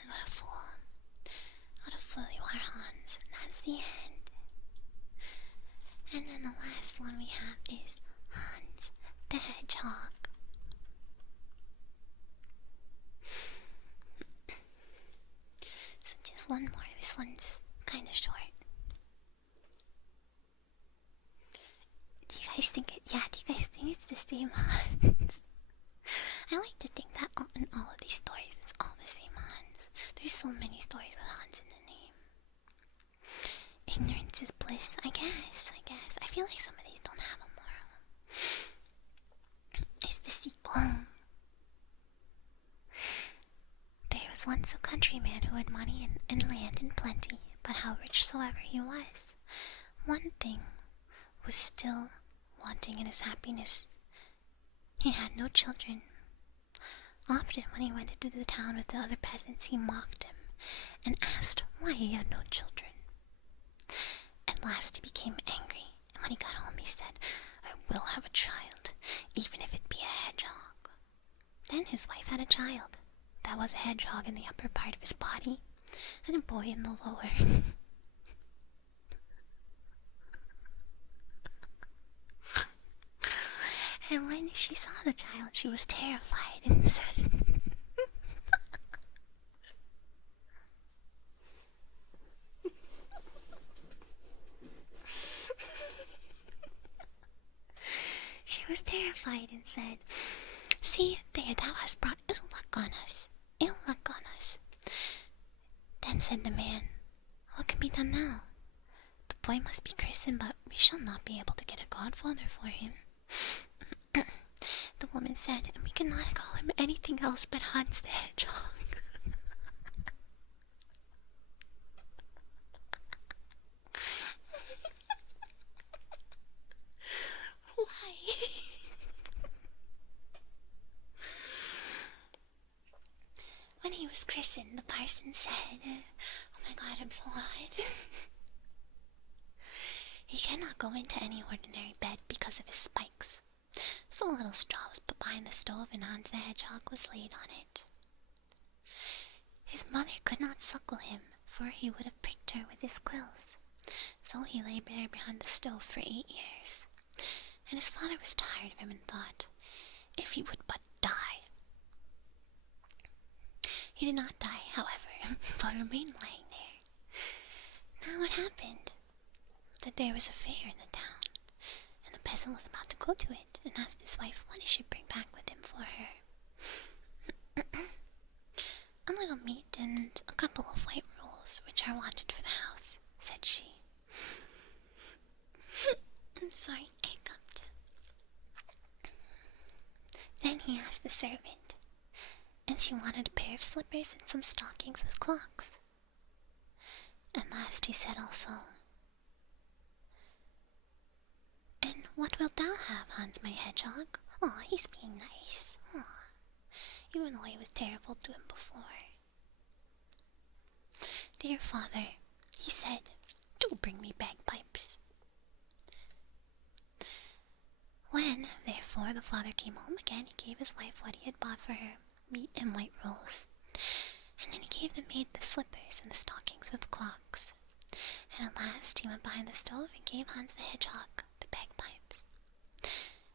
What a fool. What a fool you are, Hans. then the last one we have is Hans the Hedgehog. So just one more. This one's kind of short. Do you guys think it's the same Hans? I like to think that in all of these stories, it's all the same Hans. There's so many stories with Hans in the name. Ignorance is bliss, I guess. I feel like some of these don't have a moral. It's the sequel. There was once a countryman who had money and land in plenty, but how rich soever he was, one thing was still wanting in his happiness. He had no children. Often when he went into the town with the other peasants, he mocked him and asked why he had no children. At last he became angry, and when he got home he said, "I will have a child, even if it be a hedgehog." Then his wife had a child. That was a hedgehog in the upper part of his body, and a boy in the lower. And when she saw the child, she was terrified and said, "See, there, thou hast brought ill luck on us. Then said the man, "What can be done now? The boy must be christened, but we shall not be able to get a godfather for him." The woman said, "And we cannot call him anything else but Hans the Hedgehog." Why? When he was christened, the parson said, "Oh my God, I'm so hot." He cannot go into any ordinary bed because of his spikes. So a little straw was put behind the stove, and Hans the Hedgehog was laid on it. His mother could not suckle him, for he would have pricked her with his quills. So he lay there behind the stove for 8 years. And his father was tired of him and thought, if he would but die. He did not die, however, but remained lying there. Now it happened that there was a fair in the town, and the peasant was about to go to it and asked his wife what he should bring back with him for her. "A little meat and a couple of white rolls, which are wanted for the house," said she. I'm sorry, I hiccuped. Then he asked the servant, and she wanted a pair of slippers and some stockings with clocks. At last he said also, "And what wilt thou have, Hans my Hedgehog?" Aw, he's being nice. Aw, even though he was terrible to him before. "Dear father," he said, "do bring me bagpipes." When, therefore, the father came home again, he gave his wife what he had bought for her, meat and white rolls. And then he gave the maid the slippers and the stockings with clocks. And at last he went behind the stove and gave Hans the Hedgehog the bagpipes.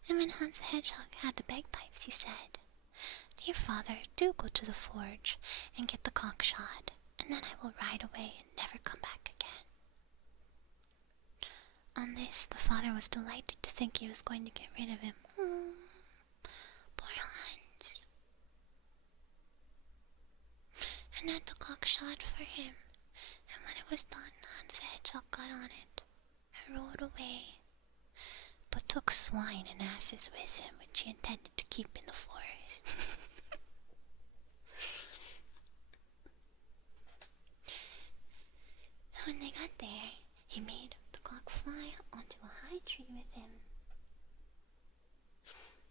And when Hans the Hedgehog had the bagpipes, he said, "Dear father, do go to the forge and get the cock shod, and then I will ride away and never come back again." On this, the father was delighted to think he was going to get rid of him. Oh, poor Hans. And had the cock shod for him, and when it was done, Hans the Hedgehog got on it and rode away, but took swine and asses with him, which he intended to keep in the forest. When they got there, he made the cock fly onto a high tree with him.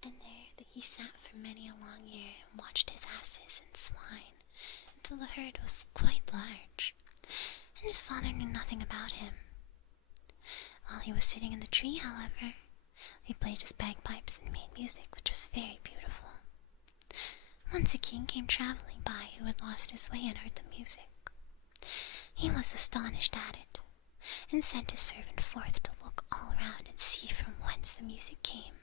And there he sat for many a long year and watched his asses and swine until the herd was quite large, and his father knew nothing about him. While he was sitting in the tree, however, he played his bagpipes and made music, which was very beautiful. Once a king came traveling by who had lost his way and heard the music. He was astonished at it, and sent his servant forth to look all round and the music came.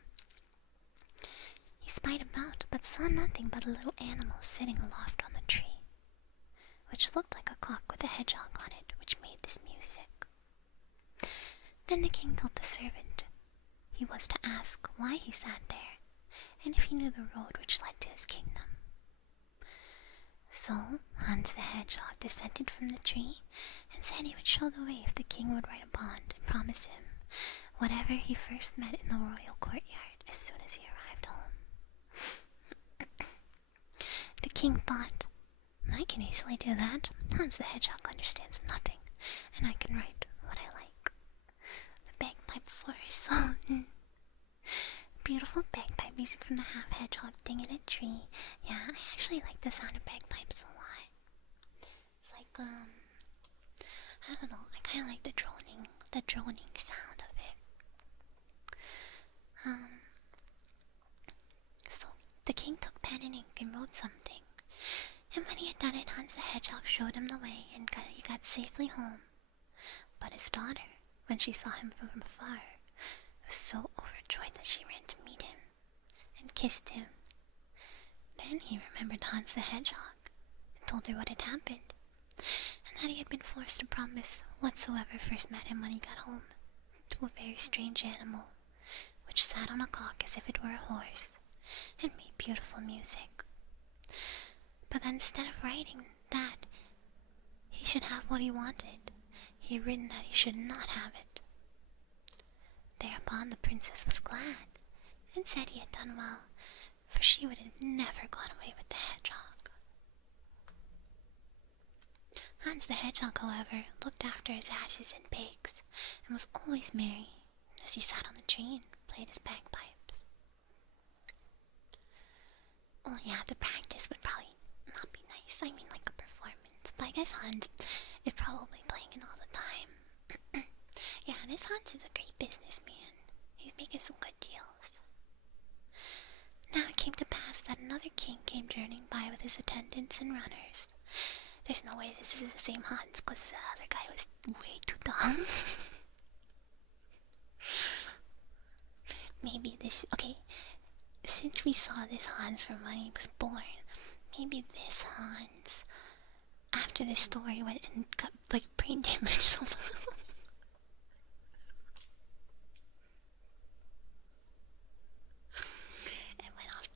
He spied about, but saw nothing but a little animal sitting aloft on the tree, which looked like a clock with a hedgehog on it, which made this music. Then the king told the servant he was to ask why he sat there, and if he knew the road which led to his kingdom. So Hans the Hedgehog descended from the tree and said he would show the way if the king would write a bond and promise him whatever he first met in the royal courtyard as soon as he arrived home. The king thought, I can easily do that. Hans the Hedgehog understands nothing, and I can write what I like. The bagpipe for his song. Beautiful bagpipe music from the half-hedgehog thing in a tree. Yeah, I actually like the sound of bagpipes a lot. It's like, I don't know, I kind of like the droning sound of it. So the king took pen and ink and wrote something. And when he had done it, Hans the Hedgehog showed him the way, and he got safely home. But his daughter, when she saw him from afar, was so overjoyed that she ran to meet him and kissed him. Then he remembered Hans the Hedgehog and told her what had happened, and that he had been forced to promise whatsoever first met him when he got home to a very strange animal, which sat on a cock as if it were a horse, and made beautiful music. But instead of writing that he should have what he wanted, he had written that he should not have it. Thereupon the princess was glad, and said he had done well, for she would have never gone away with the hedgehog. Hans the Hedgehog, however, looked after his asses and pigs, and was always merry as he sat on the tree and played his bagpipes. Well, yeah, the practice would probably not be nice. I mean, like a performance, but I guess Hans is probably playing it all the time. Yeah, this Hans is a great businessman. He's making some good deals. Now it came to pass that another king came journeying by with his attendants and runners. There's no way this is the same Hans, because the other guy was way too dumb. Maybe this... Okay, since we saw this Hans from when he was born, maybe this Hans, after this story, went and got, like, brain damage somehow.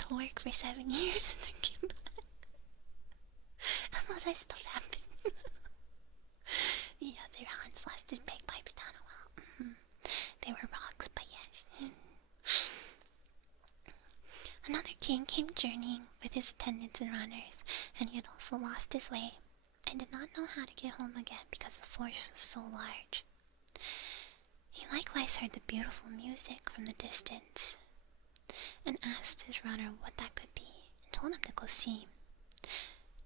To work for 7 years and then came back. And all that stuff happened. The other Hans lost his bagpipes down a while. They were rocks, but yes. Another king came journeying with his attendants and runners, and he had also lost his way, and did not know how to get home again because the forest was so large. He likewise heard the beautiful music from the distance, and asked his runner what that could be, and told him to go see.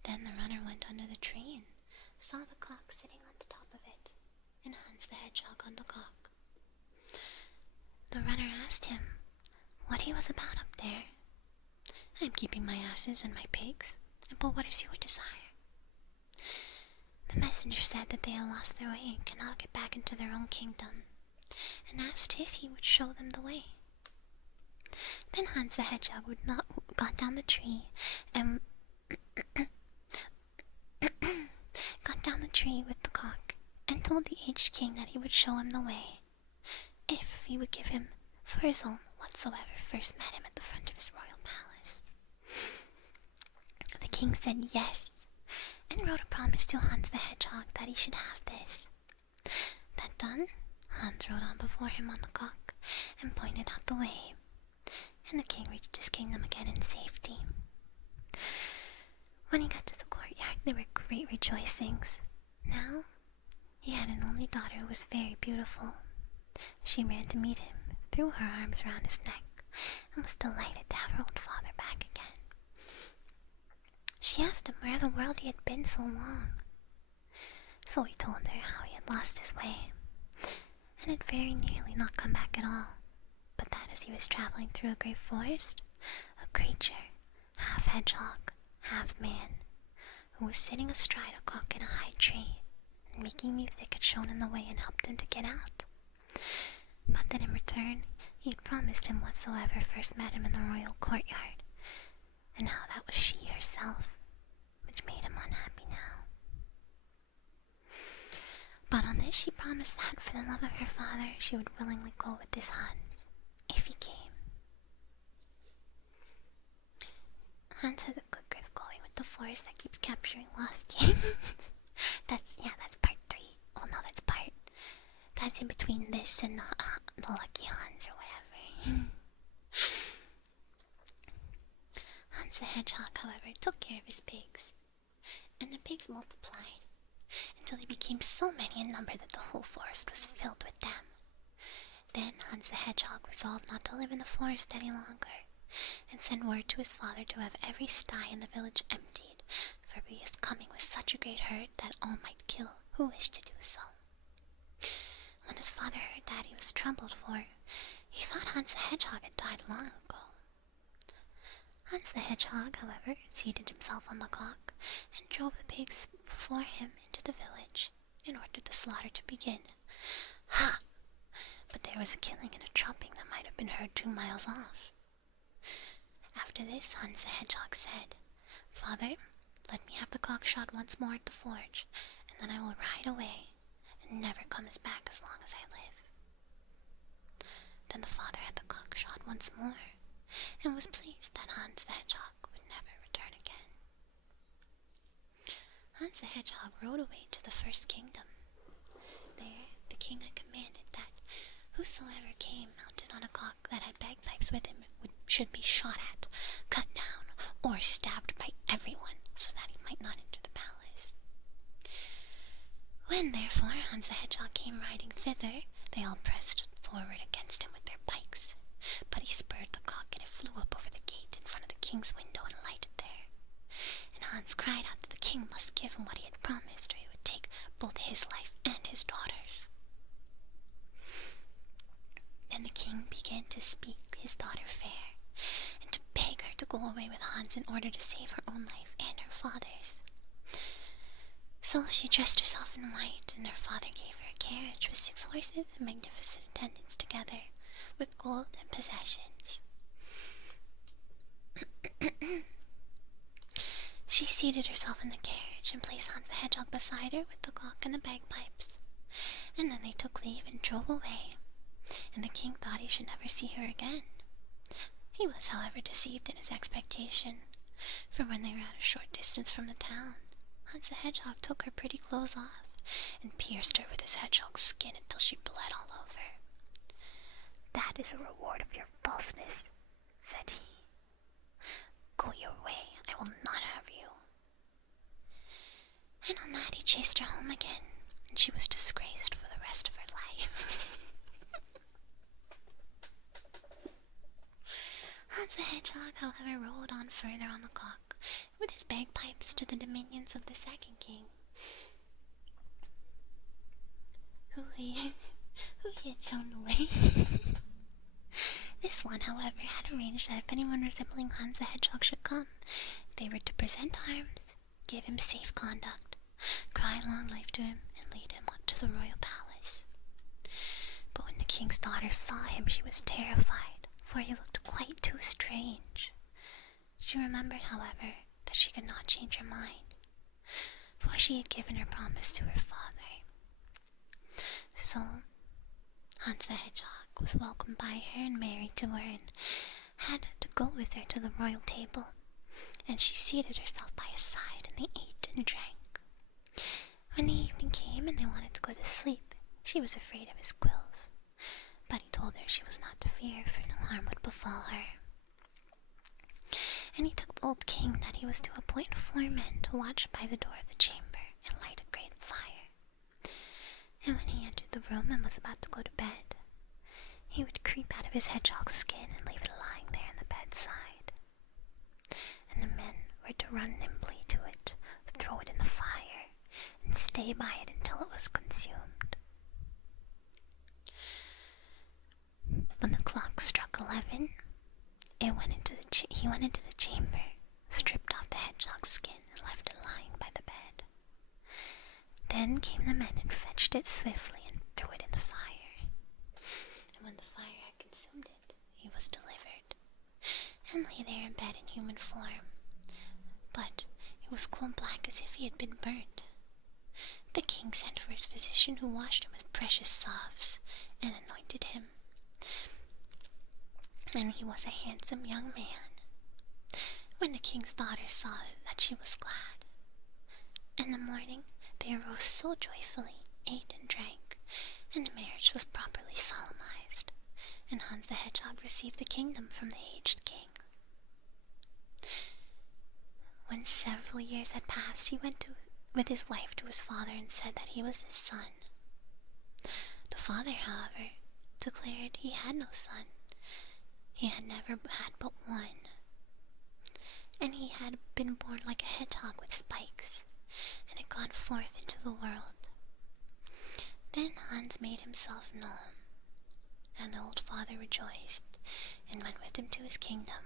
Then the runner went under the tree and saw the cock sitting on the top of it, and Hans the Hedgehog on the cock. The runner asked him what he was about up there. I am keeping my asses and my pigs, but what is your desire? The messenger said that they had lost their way and cannot get back into their own kingdom, and asked if he would show them the way. Then Hans the Hedgehog got down the tree and got down the tree with the cock, and told the aged king that he would show him the way if he would give him for his own whatsoever first met him at the front of his royal palace. The king said yes, and wrote a promise to Hans the Hedgehog that he should have this. That done, Hans rode on before him on the cock and pointed out the way, and the king reached his kingdom again in safety. When he got to the courtyard, there were great rejoicings. Now, he had an only daughter who was very beautiful. She ran to meet him, threw her arms round his neck, and was delighted to have her old father back again. She asked him where in the world he had been so long. So he told her how he had lost his way, and had very nearly not come back at all, but that as he was traveling through a great forest, a creature, half hedgehog, half man, who was sitting astride a cock in a high tree, and making music, had shown him the way and helped him to get out. But that in return, He had promised him whatsoever first met him in the royal courtyard, and now that was she herself, which made him unhappy now. But on this she promised that, for the love of her father, she would willingly go with this Hans, if he came. Hans has a good grip going with the forest that keeps capturing lost kings. that's part 3. Oh no, that's in between this and the Lucky Hans or whatever. Hans the Hedgehog, however, took care of his pigs, and the pigs multiplied until they became so many in number that the whole forest was filled with them. Then Hans the Hedgehog resolved not to live in the forest any longer, and sent word to his father to have every sty in the village emptied, for he was coming with such a great herd that all might kill who wished to do so. When his father heard that, he was troubled, for he thought Hans the Hedgehog had died long ago. Hans the Hedgehog, however, seated himself on the cock, and drove the pigs before him into the village, and ordered the slaughter to begin. Ha! But there was a killing and a chopping that might have been heard 2 miles off. After this, Hans the Hedgehog said, "Father, let me have the cock shot once more at the forge, and then I will ride away, and never come back as long as I live." Then the father had the cock shot once more, and was pleased that Hans the Hedgehog would never return again. Hans the Hedgehog rode away to the first kingdom. There the king had commanded that whosoever came mounted on a cock that had bagpipes with him should be shot at, cut down, or stabbed by everyone, so that he might not enter the palace. When, therefore, Hans the Hedgehog came riding thither, they all pressed forward against him with their pikes. But he spurred the cock, and it flew up over the gate in front of the king's window and lighted there. And Hans cried out that the king must give him what he had promised, or he would take both his life and his daughter's. Then the king began to speak his daughter fair, and to beg her to go away with Hans in order to save her own life and her father's. So she dressed herself in white, and her father gave her a carriage with 6 horses and magnificent attendants together, with gold and possessions. She seated herself in the carriage and placed Hans the Hedgehog beside her with the cock and the bagpipes, and then they took leave and drove away, and the king thought he should never see her again. He was, however, deceived in his expectation, for when they were at a short distance from the town, Hans the Hedgehog took her pretty clothes off and pierced her with his hedgehog skin until she bled all over. "That is a reward of your falseness," said he. "Go your way, I will not have you." And on that he chased her home again, and she was disgraced for the rest of her life. Hans the Hedgehog, however, rode on further on the cock, with his bagpipes, to the dominions of the second king, who he had shown the way. This one, however, had arranged that if anyone resembling Hans the Hedgehog should come, they were to present arms, give him safe conduct, cry long life to him, and lead him up to the royal palace. But when the king's daughter saw him, she was terrified, for he looked quite too strange. She remembered, however, that she could not change her mind, for she had given her promise to her father. So Hans the Hedgehog was welcomed by her and married to her, and had to go with her to the royal table, and she seated herself by his side, and they ate and drank. When the evening came and they wanted to go to sleep, she was afraid of his quills, but he told her she was not to fear, for no harm would befall her. And he took the old king that he was to appoint 4 men to watch by the door of the chamber and light a great fire. And when he entered the room and was about to go to bed, he would creep out of his hedgehog skin and leave it lying there on the bedside. And the men were to run nimbly to it, throw it in the fire, and stay by it until it was consumed. When the clock struck 11, he went into the chamber, stripped off the hedgehog skin, and left it lying by the bed. Then came the men and fetched it swiftly and threw it in the fire. And when the fire had consumed it, in bed in human form, but it was coal black as if he had been burnt. The king sent for his physician, who washed him with precious salves and anointed him. And he was a handsome young man. When the king's daughter saw that, she was glad. In the morning they arose so joyfully, ate and drank, and the marriage was properly solemnized, and Hans the Hedgehog received the kingdom from the aged king. When several years had passed, he went with his wife to his father and said that he was his son. The father, however, declared he had no son. He had never had but one, and he had been born like a hedgehog with spikes, and had gone forth into the world. Then Hans made himself known, and the old father rejoiced, and went with him to his kingdom.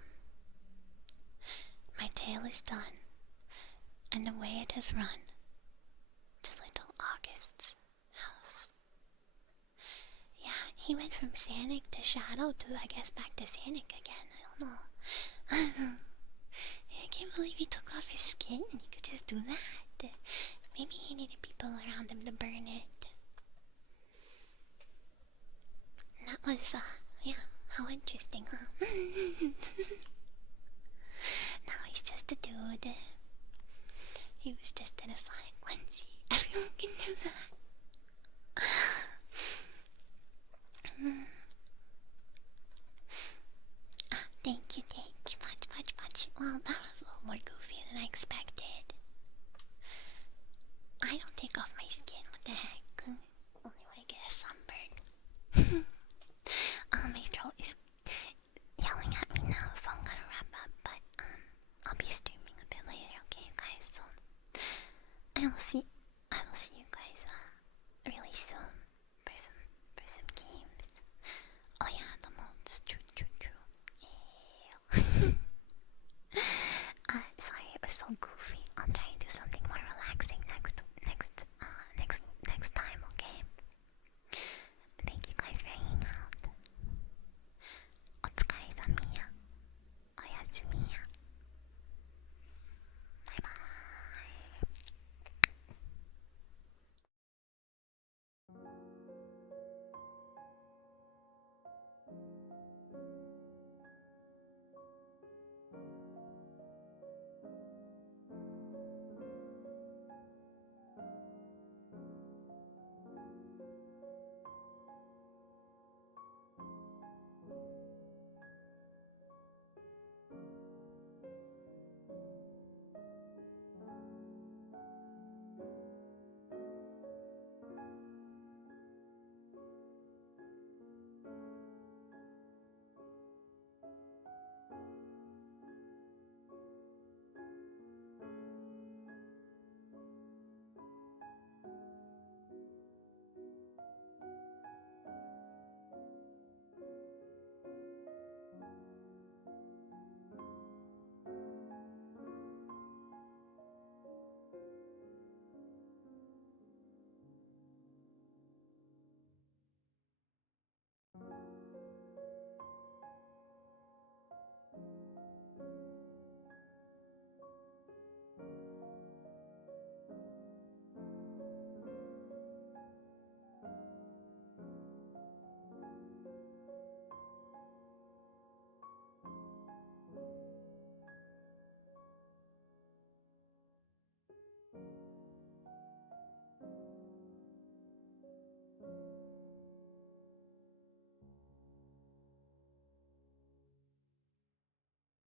My tale is done, and away it has run to little August's house. Yeah, he went from Sonic to Shadow to, I guess, back to Sonic again. I don't know. I can't believe he took off his skin. He could just do that. Maybe he needed people around him to burn it. And that was, yeah, how interesting, huh? Now he's just a dude. He was just an asylum.